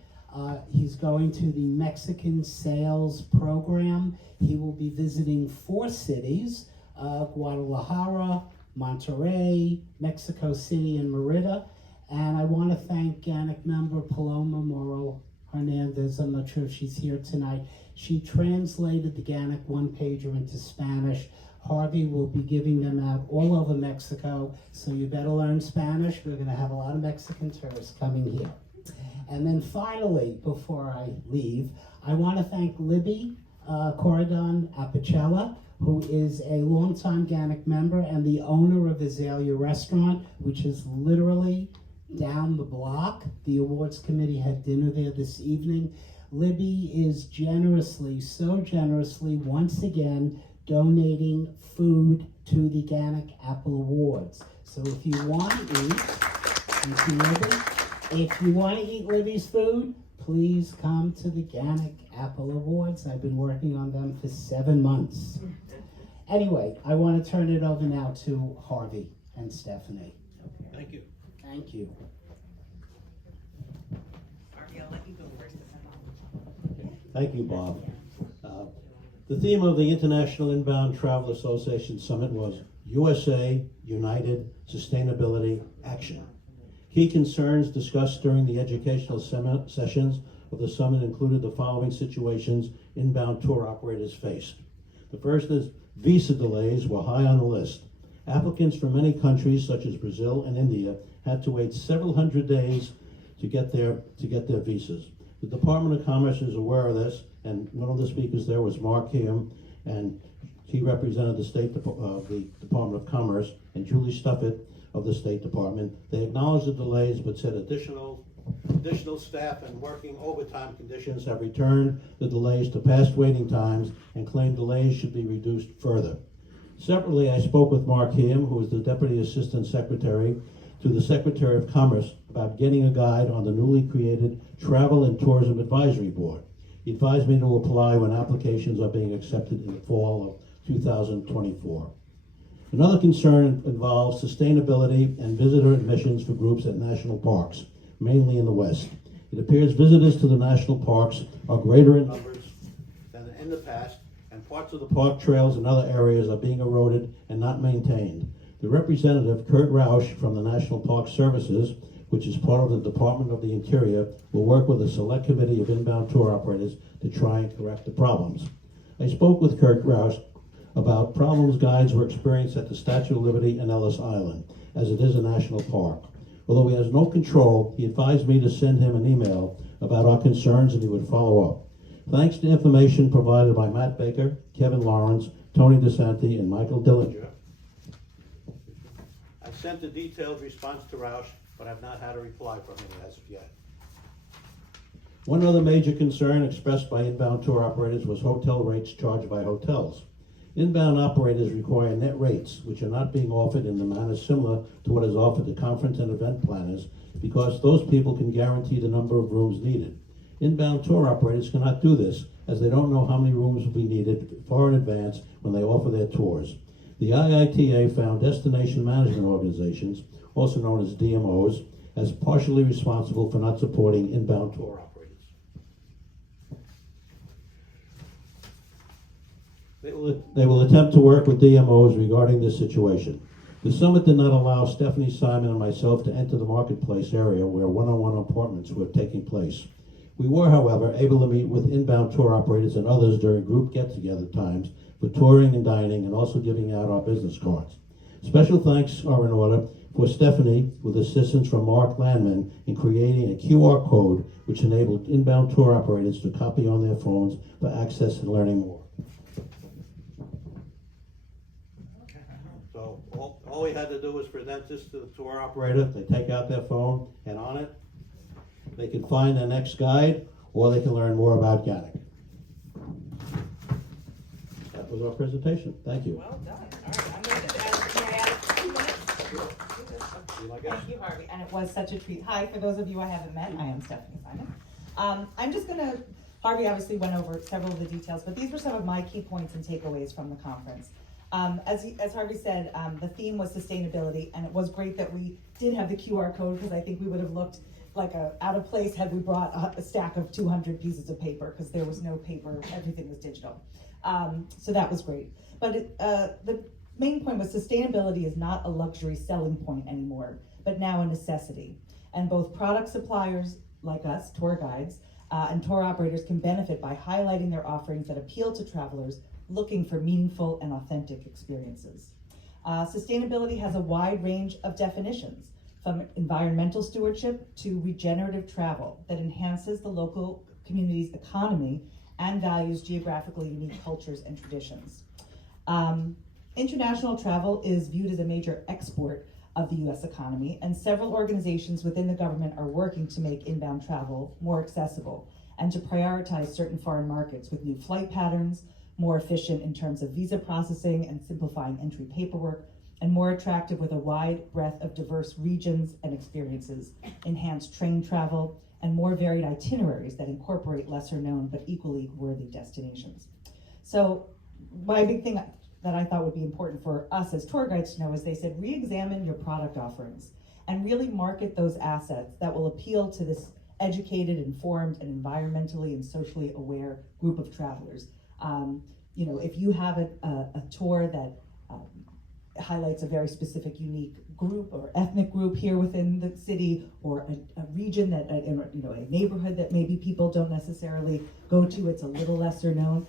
He's going to the Mexican Sales Program. He will be visiting 4 cities, Guadalajara, Monterrey, Mexico City, and Merida. And I want to thank GANYC member Paloma Moro Hernandez. I'm not sure if she's here tonight. She translated the GANYC one-pager into Spanish. Harvey will be giving them out all over Mexico, so you better learn Spanish. We're going to have a lot of Mexican tourists coming here. And then finally, before I leave, I want to thank Libby Corridon Apicella, who is a longtime GANYC member and the owner of Azalea Restaurant, which is literally down the block. The awards committee had dinner there this evening. Libby is generously, so generously, once again, donating food to the GANYC Apple Awards. So if you want to eat Libby's food, please come to the GANYC Apple Awards. I've been working on them for 7 months. Anyway, I want to turn it over now to Harvey and Stephanie. Thank you. Thank you. Harvey, I'll let you go first. Thank you, Bob. The theme of the International Inbound Travel Association Summit was USA United Sustainability Action. Key concerns discussed during the educational sessions of the summit included the following situations inbound tour operators faced. The first is visa delays were high on the list. Applicants from many countries such as Brazil and India had to wait several hundred days to get their visas. The Department of Commerce is aware of this, and one of the speakers there was Mark Hume, and he represented the Department of Commerce, and Julie Stuffett of the State Department. They acknowledged the delays, but said additional staff and working overtime conditions have returned the delays to past waiting times and claimed delays should be reduced further. Separately, I spoke with Mark Hume, who is the Deputy Assistant Secretary to the Secretary of Commerce, about getting a guide on the newly created Travel and Tourism Advisory Board. He advised me to apply when applications are being accepted in the fall of 2024. Another concern involves sustainability and visitor admissions for groups at national parks, mainly in the West. It appears visitors to the national parks are greater in numbers than in the past, and parts of the park trails and other areas are being eroded and not maintained. The The representative, Kurt Rausch from the National Park Services, which is part of the Department of the Interior, will work with a select committee of inbound tour operators to try and correct the problems. I spoke with Kurt Rausch about problems guides were experienced at the Statue of Liberty and Ellis Island, as it is a national park. Although he has no control, he advised me to send him an email about our concerns and he would follow up. Thanks to information provided by Matt Baker, Kevin Lawrence, Tony DeSanti, and Michael Dillinger, I sent a detailed response to Rausch, but I've not had a reply from him as of yet. One other major concern expressed by inbound tour operators was hotel rates charged by hotels. Inbound operators require net rates, which are not being offered in the manner similar to what is offered to conference and event planners, because those people can guarantee the number of rooms needed. Inbound tour operators cannot do this, as they don't know how many rooms will be needed far in advance when they offer their tours. The IITA found destination management organizations, also known as DMOs, as partially responsible for not supporting inbound tour operators. They will attempt to work with DMOs regarding this situation. The summit did not allow Stephanie Simon and myself to enter the marketplace area where one-on-one appointments were taking place. We were, however, able to meet with inbound tour operators and others during group get-together times for touring and dining and also giving out our business cards. Special thanks are in order for Stephanie, with assistance from Mark Landman, in creating a QR code which enabled inbound tour operators to copy on their phones for access and learning more. So all we had to do was present this to the tour operator. They take out their phone, and on it, they can find their next guide, or they can learn more about GANYC. That was our presentation. Thank you. Well done. All right, I'm going to just add 2 minutes. Thank you, Harvey, and it was such a treat. Hi, for those of you I haven't met, I am Stephanie Simon. I'm just going to, Harvey obviously went over several of the details, but these were some of my key points and takeaways from the conference. As Harvey said, the theme was sustainability, and it was great that we did have the QR code, because I think we would have looked like out of place had we brought a stack of 200 pieces of paper, because there was no paper, everything was digital. So that was great. But the main point was sustainability is not a luxury selling point anymore, but now a necessity. And both product suppliers like us, tour guides, and tour operators can benefit by highlighting their offerings that appeal to travelers looking for meaningful and authentic experiences. Sustainability has a wide range of definitions, from environmental stewardship to regenerative travel that enhances the local community's economy and values geographically unique cultures and traditions. International travel is viewed as a major export of the US economy, and several organizations within the government are working to make inbound travel more accessible and to prioritize certain foreign markets with new flight patterns, more efficient in terms of visa processing and simplifying entry paperwork, and more attractive with a wide breadth of diverse regions and experiences, enhanced train travel, and more varied itineraries that incorporate lesser known but equally worthy destinations. So my big thing that I thought would be important for us as tour guides to know is they said, re-examine your product offerings and really market those assets that will appeal to this educated, informed, and environmentally and socially aware group of travelers. If you have a tour that highlights a very specific, unique group or ethnic group here within the city, or a region that, a neighborhood that maybe people don't necessarily go to, it's a little lesser known,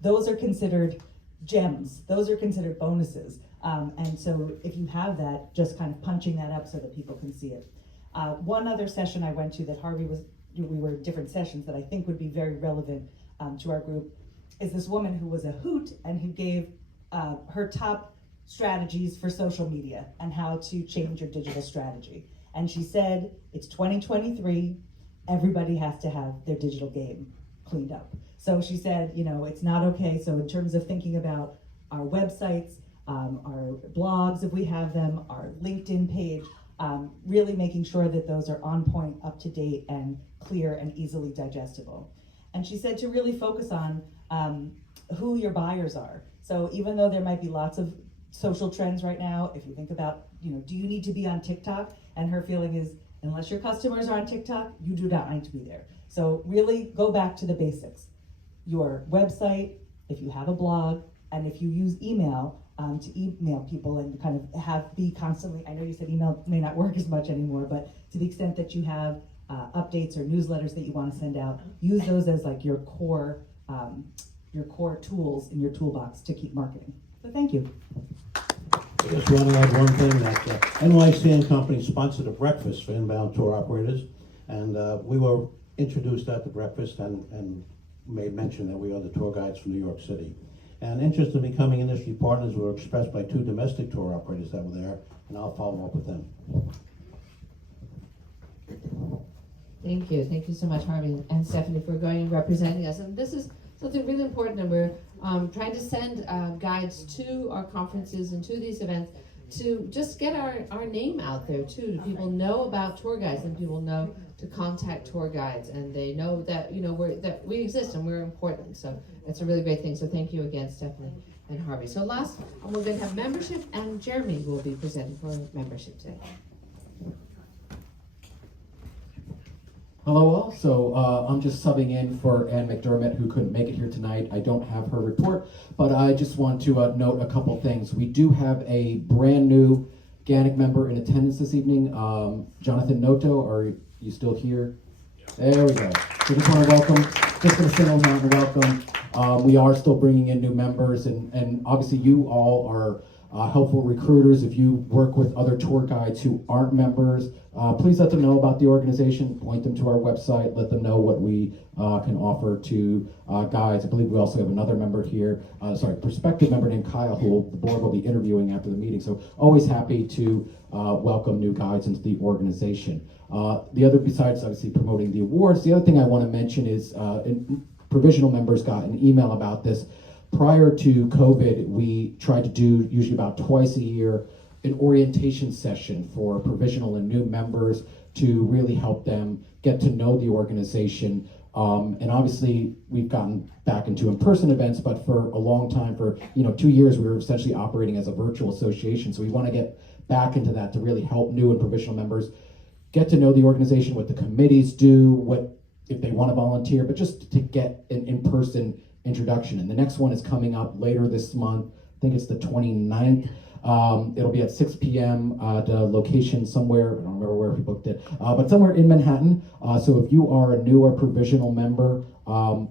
those are considered gems. Those are considered bonuses. And so if you have that, just kind of punching that up so that people can see it. One other session I went to that we were in different sessions that I think would be very relevant to our group, is this woman who was a hoot and who gave her top strategies for social media and how to change your digital strategy. And she said, it's 2023, everybody has to have their digital game cleaned up. So she said, it's not okay. So in terms of thinking about our websites, our blogs, if we have them, our LinkedIn page, really making sure that those are on point, up to date, and clear and easily digestible. And she said to really focus on who your buyers are. So even though there might be lots of social trends right now, if you think about, do you need to be on TikTok? And her feeling is, unless your customers are on TikTok, you do not need to be there. So really go back to the basics. Your website, if you have a blog, and if you use email, to email people and kind of be constantly, I know you said email may not work as much anymore, but to the extent that you have updates or newsletters that you want to send out, use those as like your core tools in your toolbox to keep marketing. So thank you. I just want to add one thing, that NYC and Company sponsored a breakfast for inbound tour operators, and we were introduced at the breakfast and made mention that we are the tour guides from New York City. And interest in becoming industry partners were expressed by 2 domestic tour operators that were there, and I'll follow up with them. Thank you so much, Harvey and Stephanie, for going and representing us. And this is something really important, and we're trying to send guides to our conferences and to these events to just get our name out there too. To people know about tour guides, and people know to contact tour guides, and they know that that we exist and we're important. So it's a really great thing. So thank you again, Stephanie and Harvey. So last, we're going to have membership, and Jeremy will be presenting for membership today. Hello all, so I'm just subbing in for Ann McDermott, who couldn't make it here tonight. I don't have her report, but I just want to note a couple things. We do have a brand new GANYC member in attendance this evening. Jonathan Noto, are you still here? There we go. So just want to welcome, just going to single him out and welcome. We are still bringing in new members, and obviously you all are helpful recruiters. If you work with other tour guides who aren't members, please let them know about the organization, point them to our website, let them know what we can offer to guides. I believe we also have another member here, prospective member named Kyle, who the board will be interviewing after the meeting. So always happy to welcome new guides into the organization. The other, besides obviously promoting the awards, the other thing I want to mention is provisional members got an email about this. Prior to COVID, we tried to do usually about twice a year an orientation session for provisional and new members to really help them get to know the organization. And obviously we've gotten back into in-person events, but for a long time, for 2 years, we were essentially operating as a virtual association. So we want to get back into that to really help new and provisional members get to know the organization, what the committees do, what if they want to volunteer, but just to get an in-person introduction. And the next one is coming up later this month. I think it's the 29th. It'll be at 6 p.m. at a location somewhere, I don't remember where we booked it, but somewhere in Manhattan. So if you are a new or provisional member,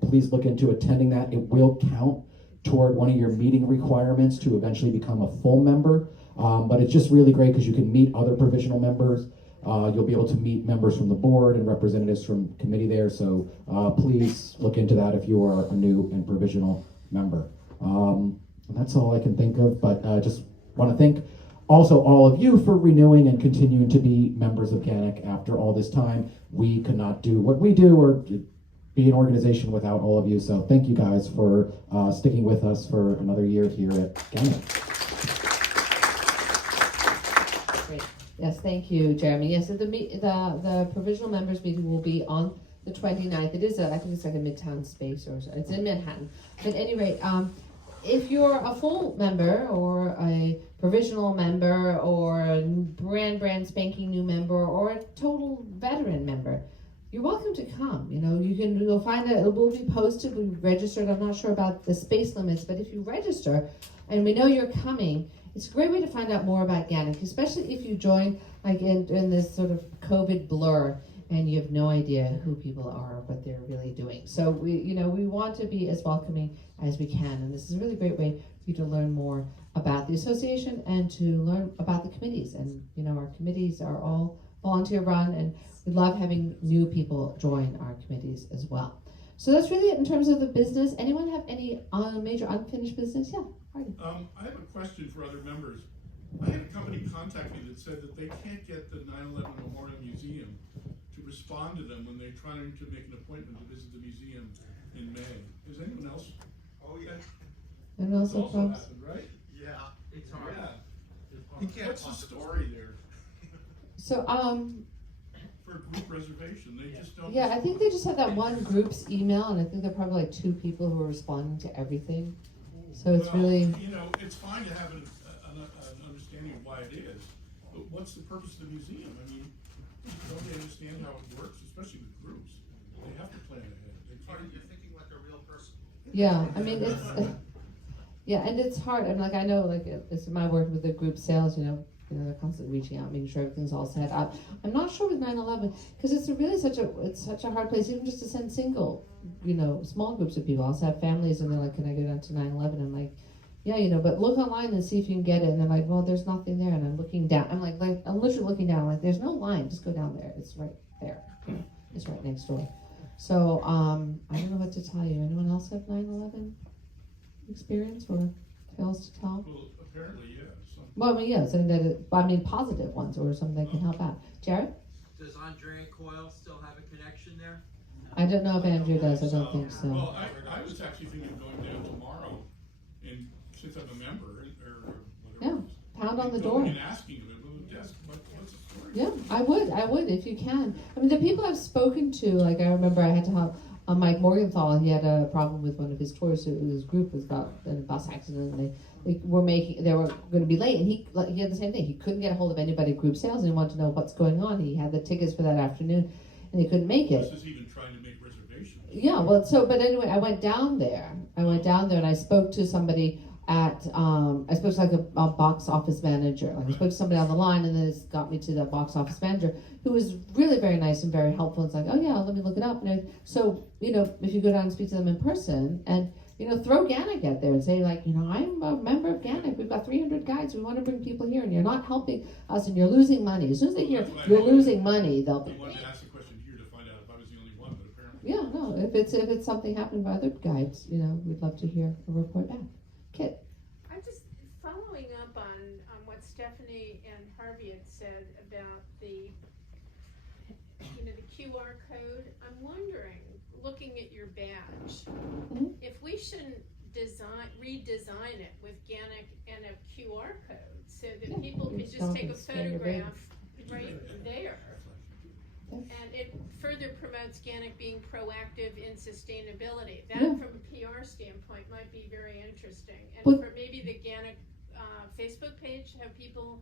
please look into attending that. It will count toward one of your meeting requirements to eventually become a full member. But it's just really great because you can meet other provisional members. You'll be able to meet members from the board and representatives from committee there. So please look into that if you are a new and provisional member. And that's all I can think of, but just want to thank also all of you for renewing and continuing to be members of GANYC after all this time. We could not do what we do or be an organization without all of you. So thank you guys for sticking with us for another year here at GANYC. Yes, thank you, Jeremy. Yes, so the provisional members meeting will be on the 29th. It is I think it's like a midtown space, or it's in Manhattan. But at any rate, if you're a full member or a provisional member or a brand spanking new member or a total veteran member, you're welcome to come. You'll find that it will be posted. We registered. I'm not sure about the space limits, but if you register and we know you're coming, it's a great way to find out more about GANYC, especially if you join like in this sort of COVID blur and you have no idea who people are or what they're really doing. So we want to be as welcoming as we can, and this is a really great way for you to learn more about the association and to learn about the committees. And our committees are all volunteer run, and we love having new people join our committees as well. So that's really it in terms of the business. Anyone have any major unfinished business? Yeah. I have a question for other members. I had a company contact me that said that they can't get the 9/11 Memorial Museum to respond to them when they're trying to make an appointment to visit the museum in May. Is anyone else? Oh yeah. Anyone else It's also problems? happened, right? Yeah. It's hard. Yeah. What's the story there? So For group reservation, they just don't. yeah, I think they just have that one group's email, and I think there are probably like 2 people who are responding to everything. So it's really, it's fine to have an understanding of why it is, but what's the purpose of the museum? I mean, don't they understand how it works, especially with groups? They have to plan ahead. You're thinking like a real person. yeah, I mean, Yeah, and it's hard. And like I know, like it's my work with the group sales. They're constantly reaching out, making sure everything's all set up. I'm not sure with 9/11 because it's really such a hard place, even just to send single, small groups of people. I also have families, and they're like, "Can I go down to 9/11?" I'm like, "Yeah, but look online and see if you can get it." And they're like, "Well, there's nothing there." And I'm looking down. I'm literally looking down. I'm like, "There's no line. Just go down there. It's right there. It's right next door." So I don't know what to tell you. Anyone else have 9/11 experience or tales to tell? Well, apparently, yeah. Well, something positive ones or something that can help out. Jared? Does Andrea Coyle still have a connection there? I don't know if Andrew does. I don't think so. Well, I was actually thinking of going down tomorrow, and since I'm a member, or whatever. Yeah, pound on the door. And asking them, what's the story? Yeah, I would if you can. I mean, the people I've spoken to, like I remember I had to help Mike Morgenthau. He had a problem with one of his tours. His group was got in a bus accident, and they were going to be late, and he had the same thing. He couldn't get a hold of anybody at group sales, and he wanted to know what's going on. He had the tickets for that afternoon, and he couldn't make it. This is even trying to make reservations. Yeah, well, but anyway, I went down there, and I spoke to somebody at, I spoke to like a box office manager. Like I spoke to somebody on the line, and then it got me to the box office manager, who was really very nice and very helpful. It's like, oh yeah, let me look it up. And so, if you go down and speak to them in person, and throw GANYC out there and say, like, I'm a member of GANYC. We've got 300 guides. We want to bring people here, and you're not helping us, and you're losing money. As soon as they hear you're losing money, they'll be. I wanted to ask the question here to find out if I was the only one, but apparently. Yeah, no. If it's something happening by other guides, we'd love to hear a report back. Kit. I'm just following up on what Stephanie and Harvey had said about the QR code. I'm wondering, looking at your badge, if we shouldn't redesign it with GANYC and a QR code so that people can just take a photograph right there. And it further promotes GANYC being proactive in sustainability. That, from a PR standpoint, might be very interesting. And for maybe the GANYC Facebook page, have people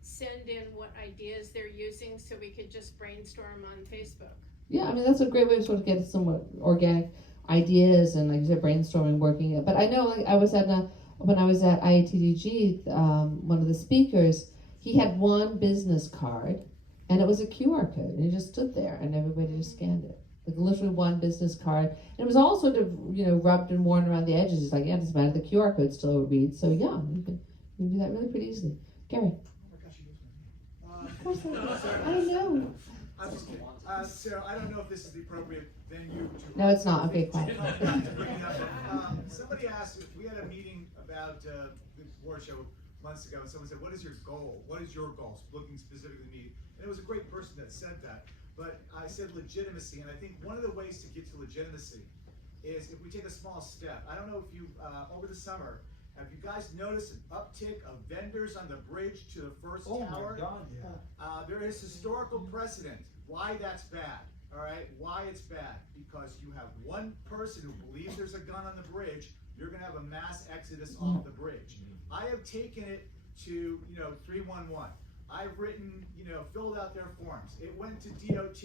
send in what ideas they're using so we could just brainstorm on Facebook. Yeah, I mean, that's a great way to sort of get some organic ideas and, like you said, brainstorming, working it. But I know, like, when I was at IATDG, one of the speakers, he had one business card, and it was a QR code, and it just stood there, and everybody just scanned it. Like literally one business card. And it was all sort of, rubbed and worn around the edges. It's like, yeah, it doesn't matter, the QR code still reads. So yeah, you can do that really pretty easily. Gary. Of course I know. I'm just kidding. So I don't know if this is the appropriate venue to. No, it's not. Okay, quiet. Somebody asked if we had a meeting about the award show months ago, and someone said, "What is your goal? What is your goal?" Looking specifically at me, and it was a great person that said that. But I said legitimacy, and I think one of the ways to get to legitimacy is if we take a small step. I don't know if you over the summer. Have you guys noticed an uptick of vendors on the bridge to the first tower? Oh my God, yeah. There is historical precedent why that's bad, all right? Why it's bad. Because you have one person who believes there's a gun on the bridge, you're gonna have a mass exodus off the bridge. I have taken it to, 311. I've written, filled out their forms. It went to DOT.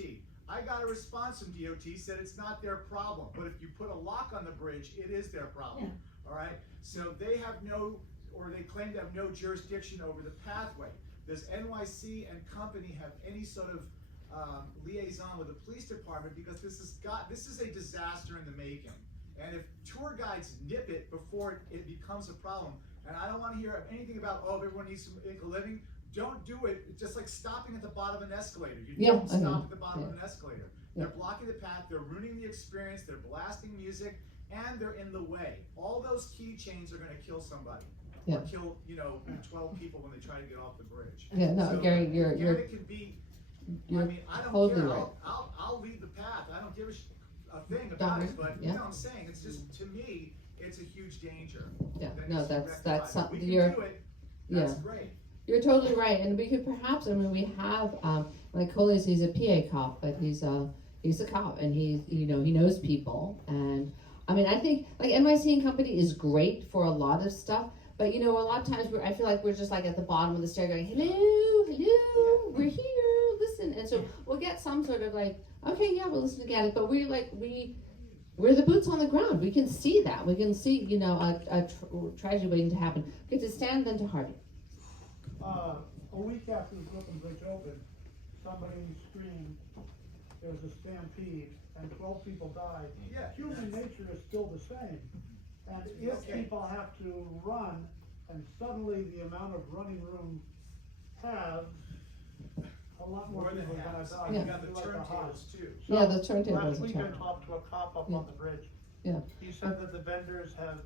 I got a response from DOT, said it's not their problem. But if you put a lock on the bridge, it is their problem. Yeah. All right, so they have they claim to have no jurisdiction over the pathway. Does NYC and company have any sort of liaison with the police department? Because this is a disaster in the making. And if tour guides nip it before it becomes a problem, and I don't want to hear anything about, everyone needs to make a living. Don't do it. It's just like stopping at the bottom of an escalator. You don't stop at the bottom of an escalator. They're blocking the path. They're ruining the experience. They're blasting music. And they're in the way. All those keychains are going to kill somebody, or kill 12 people when they try to get off the bridge. Yeah, no, so, Gary, you're can be. I mean, I don't totally care. Right. I'll lead the path. I don't give a thing about it. But you know what I'm saying? It's just, to me, it's a huge danger. Yeah, no, that's something you're. Do it. That's great. You're totally right, and we could perhaps. I mean, we have like Coley's. He's a PA cop, but he's a cop, and he knows people. And I mean, I think like NYC and Company is great for a lot of stuff, but a lot of times I feel like we're just like at the bottom of the stair going, hello, we're here, listen, and so we'll get some sort of like, okay, yeah, we'll listen to GANYC, but we we're the boots on the ground. We can see that. We can see, you know, a tragedy waiting to happen. Okay, to Stan, then to Harvey. A week after the Brooklyn Bridge opened, somebody screamed, there was a stampede, and 12 people died. Yeah. Human nature is still the same. And if people have to run, and suddenly the amount of running room halves, a lot more people are gonna die. Yeah. You got the turntables too. Yeah, the turntables Last are week I terrible. talked to a cop up Yeah. on the bridge. Yeah. He said that the vendors have,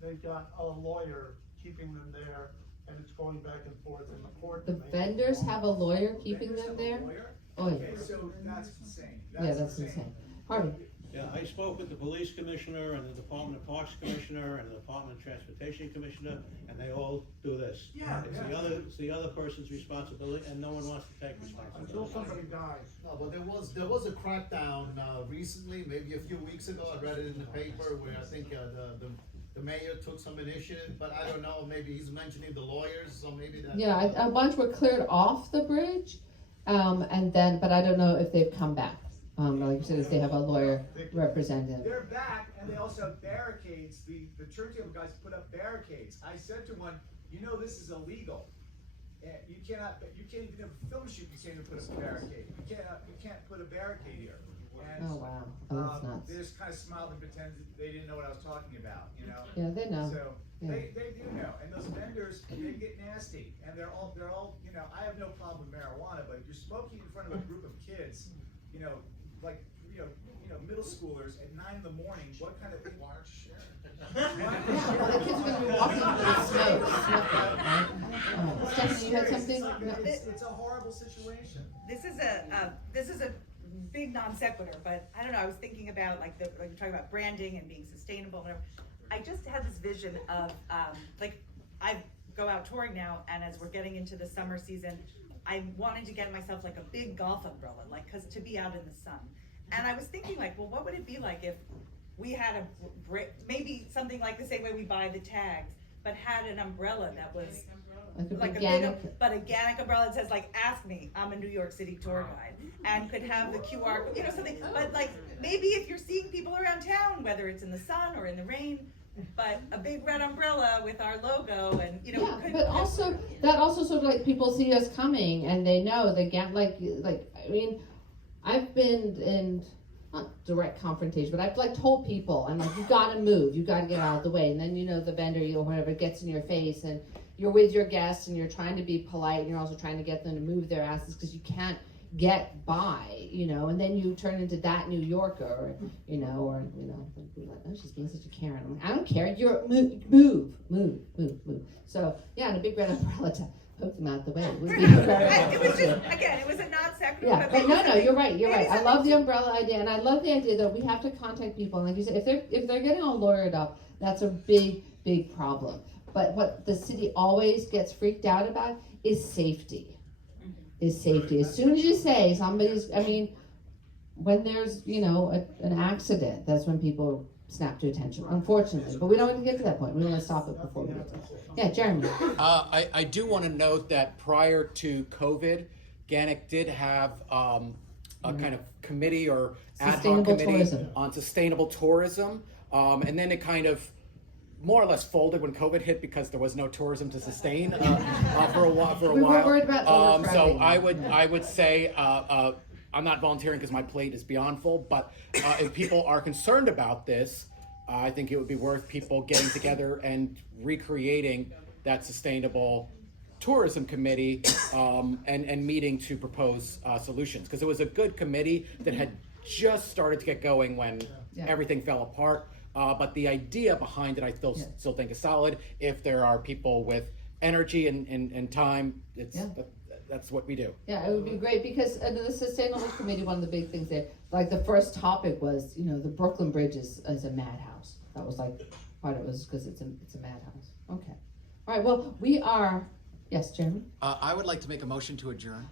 they've got a lawyer keeping them there, and it's going back and forth in the court. The vendors have a lawyer keeping them there? Oh, yeah. Okay, so that's insane. Yeah, that's insane. Harvey? Yeah, I spoke with the police commissioner and the Department of Parks commissioner and the Department of Transportation commissioner, and they all do this. Yeah, It's the other person's responsibility, and no one wants to take responsibility. Until somebody dies. No, but there was a crackdown recently, maybe a few weeks ago. I read it in the paper where I think the mayor took some initiative, but I don't know. Maybe he's mentioning the lawyers, so maybe that. Yeah, a bunch were cleared off the bridge, and then, but I don't know if they've come back. Like you said, if they have a lawyer representative. They're back, and they also have barricades. The turntable guys put up barricades. I said to one, you know this is illegal. You can't even have a film shoot. You can't even put up a barricade. You can't put a barricade here. And, Oh, wow. Oh, that's nuts. they just kind of smiled and pretended they didn't know what I was talking about. You know. Yeah, they know. So Yeah. they do know, and those vendors they get nasty, and they're all you know. I have no problem with marijuana, but if you're smoking in front of a group of kids, you know, like you know, middle schoolers at 9 in the morning, what kind of thing? The kids are gonna be walking through the smoke. Stephanie, you had something? It's a horrible situation. This is a big non sequitur, but I don't know, I was thinking about like you're talking about branding and being sustainable and whatever. I just had this vision of, like, I go out touring now, and as we're getting into the summer season, I'm wanting to get myself like a big golf umbrella, like, cause to be out in the sun. And I was thinking like, well, what would it be like if we had maybe something like the same way we buy the tags, but had an umbrella that was like a GANYC umbrella that says like, ask me, I'm a New York City tour guide, and could have the QR, you know, something, but like, maybe if you're seeing people around town, whether it's in the sun or in the rain, but a big red umbrella with our logo and, you know. Yeah, but also, that also sort of like people see us coming and they know they get like, I mean, I've been in, not direct confrontation, but I've like told people, I'm like, you gotta move, you gotta get out of the way. And then, you know, the vendor, or whatever, gets in your face and you're with your guests and you're trying to be polite and you're also trying to get them to move their asses because you can't get by, you know, and then you turn into that New Yorker, you know, or, you know, like, oh, she's being such a Karen. I'm like, I don't care, you're, move. So, yeah, and a big red umbrella to poke them out the way. It would be very It was just, again, it was a non sequitur. yeah, but no, you're right. I love the umbrella idea, and I love the idea that we have to contact people. And like you said, if they're getting all lawyered up, that's a big problem. But what the city always gets freaked out about is safety. As soon as you say somebody's, I mean, when there's, you know, an accident, that's when people snap to attention, unfortunately. But we don't want to get to that point. We want to stop it before we get to that. Yeah, Jeremy. I do want to note that prior to COVID, GANYC did have a kind of committee or ad hoc committee on sustainable tourism. And then it kind of more or less folded when COVID hit because there was no tourism to sustain for a while. We were worried about so I would say I'm not volunteering because my plate is beyond full. But if people are concerned about this, I think it would be worth people getting together and recreating that sustainable tourism committee and meeting to propose solutions, because it was a good committee that had just started to get going when everything fell apart. But the idea behind it, I still think is solid. If there are people with energy and time, that's what we do. Yeah, it would be great because the Sustainable Committee, one of the big things there, like the first topic was, you know, the Brooklyn Bridge is a madhouse. That was like part of it was because it's a madhouse. Okay. All right, well, we are, yes, Jeremy? I would like to make a motion to adjourn.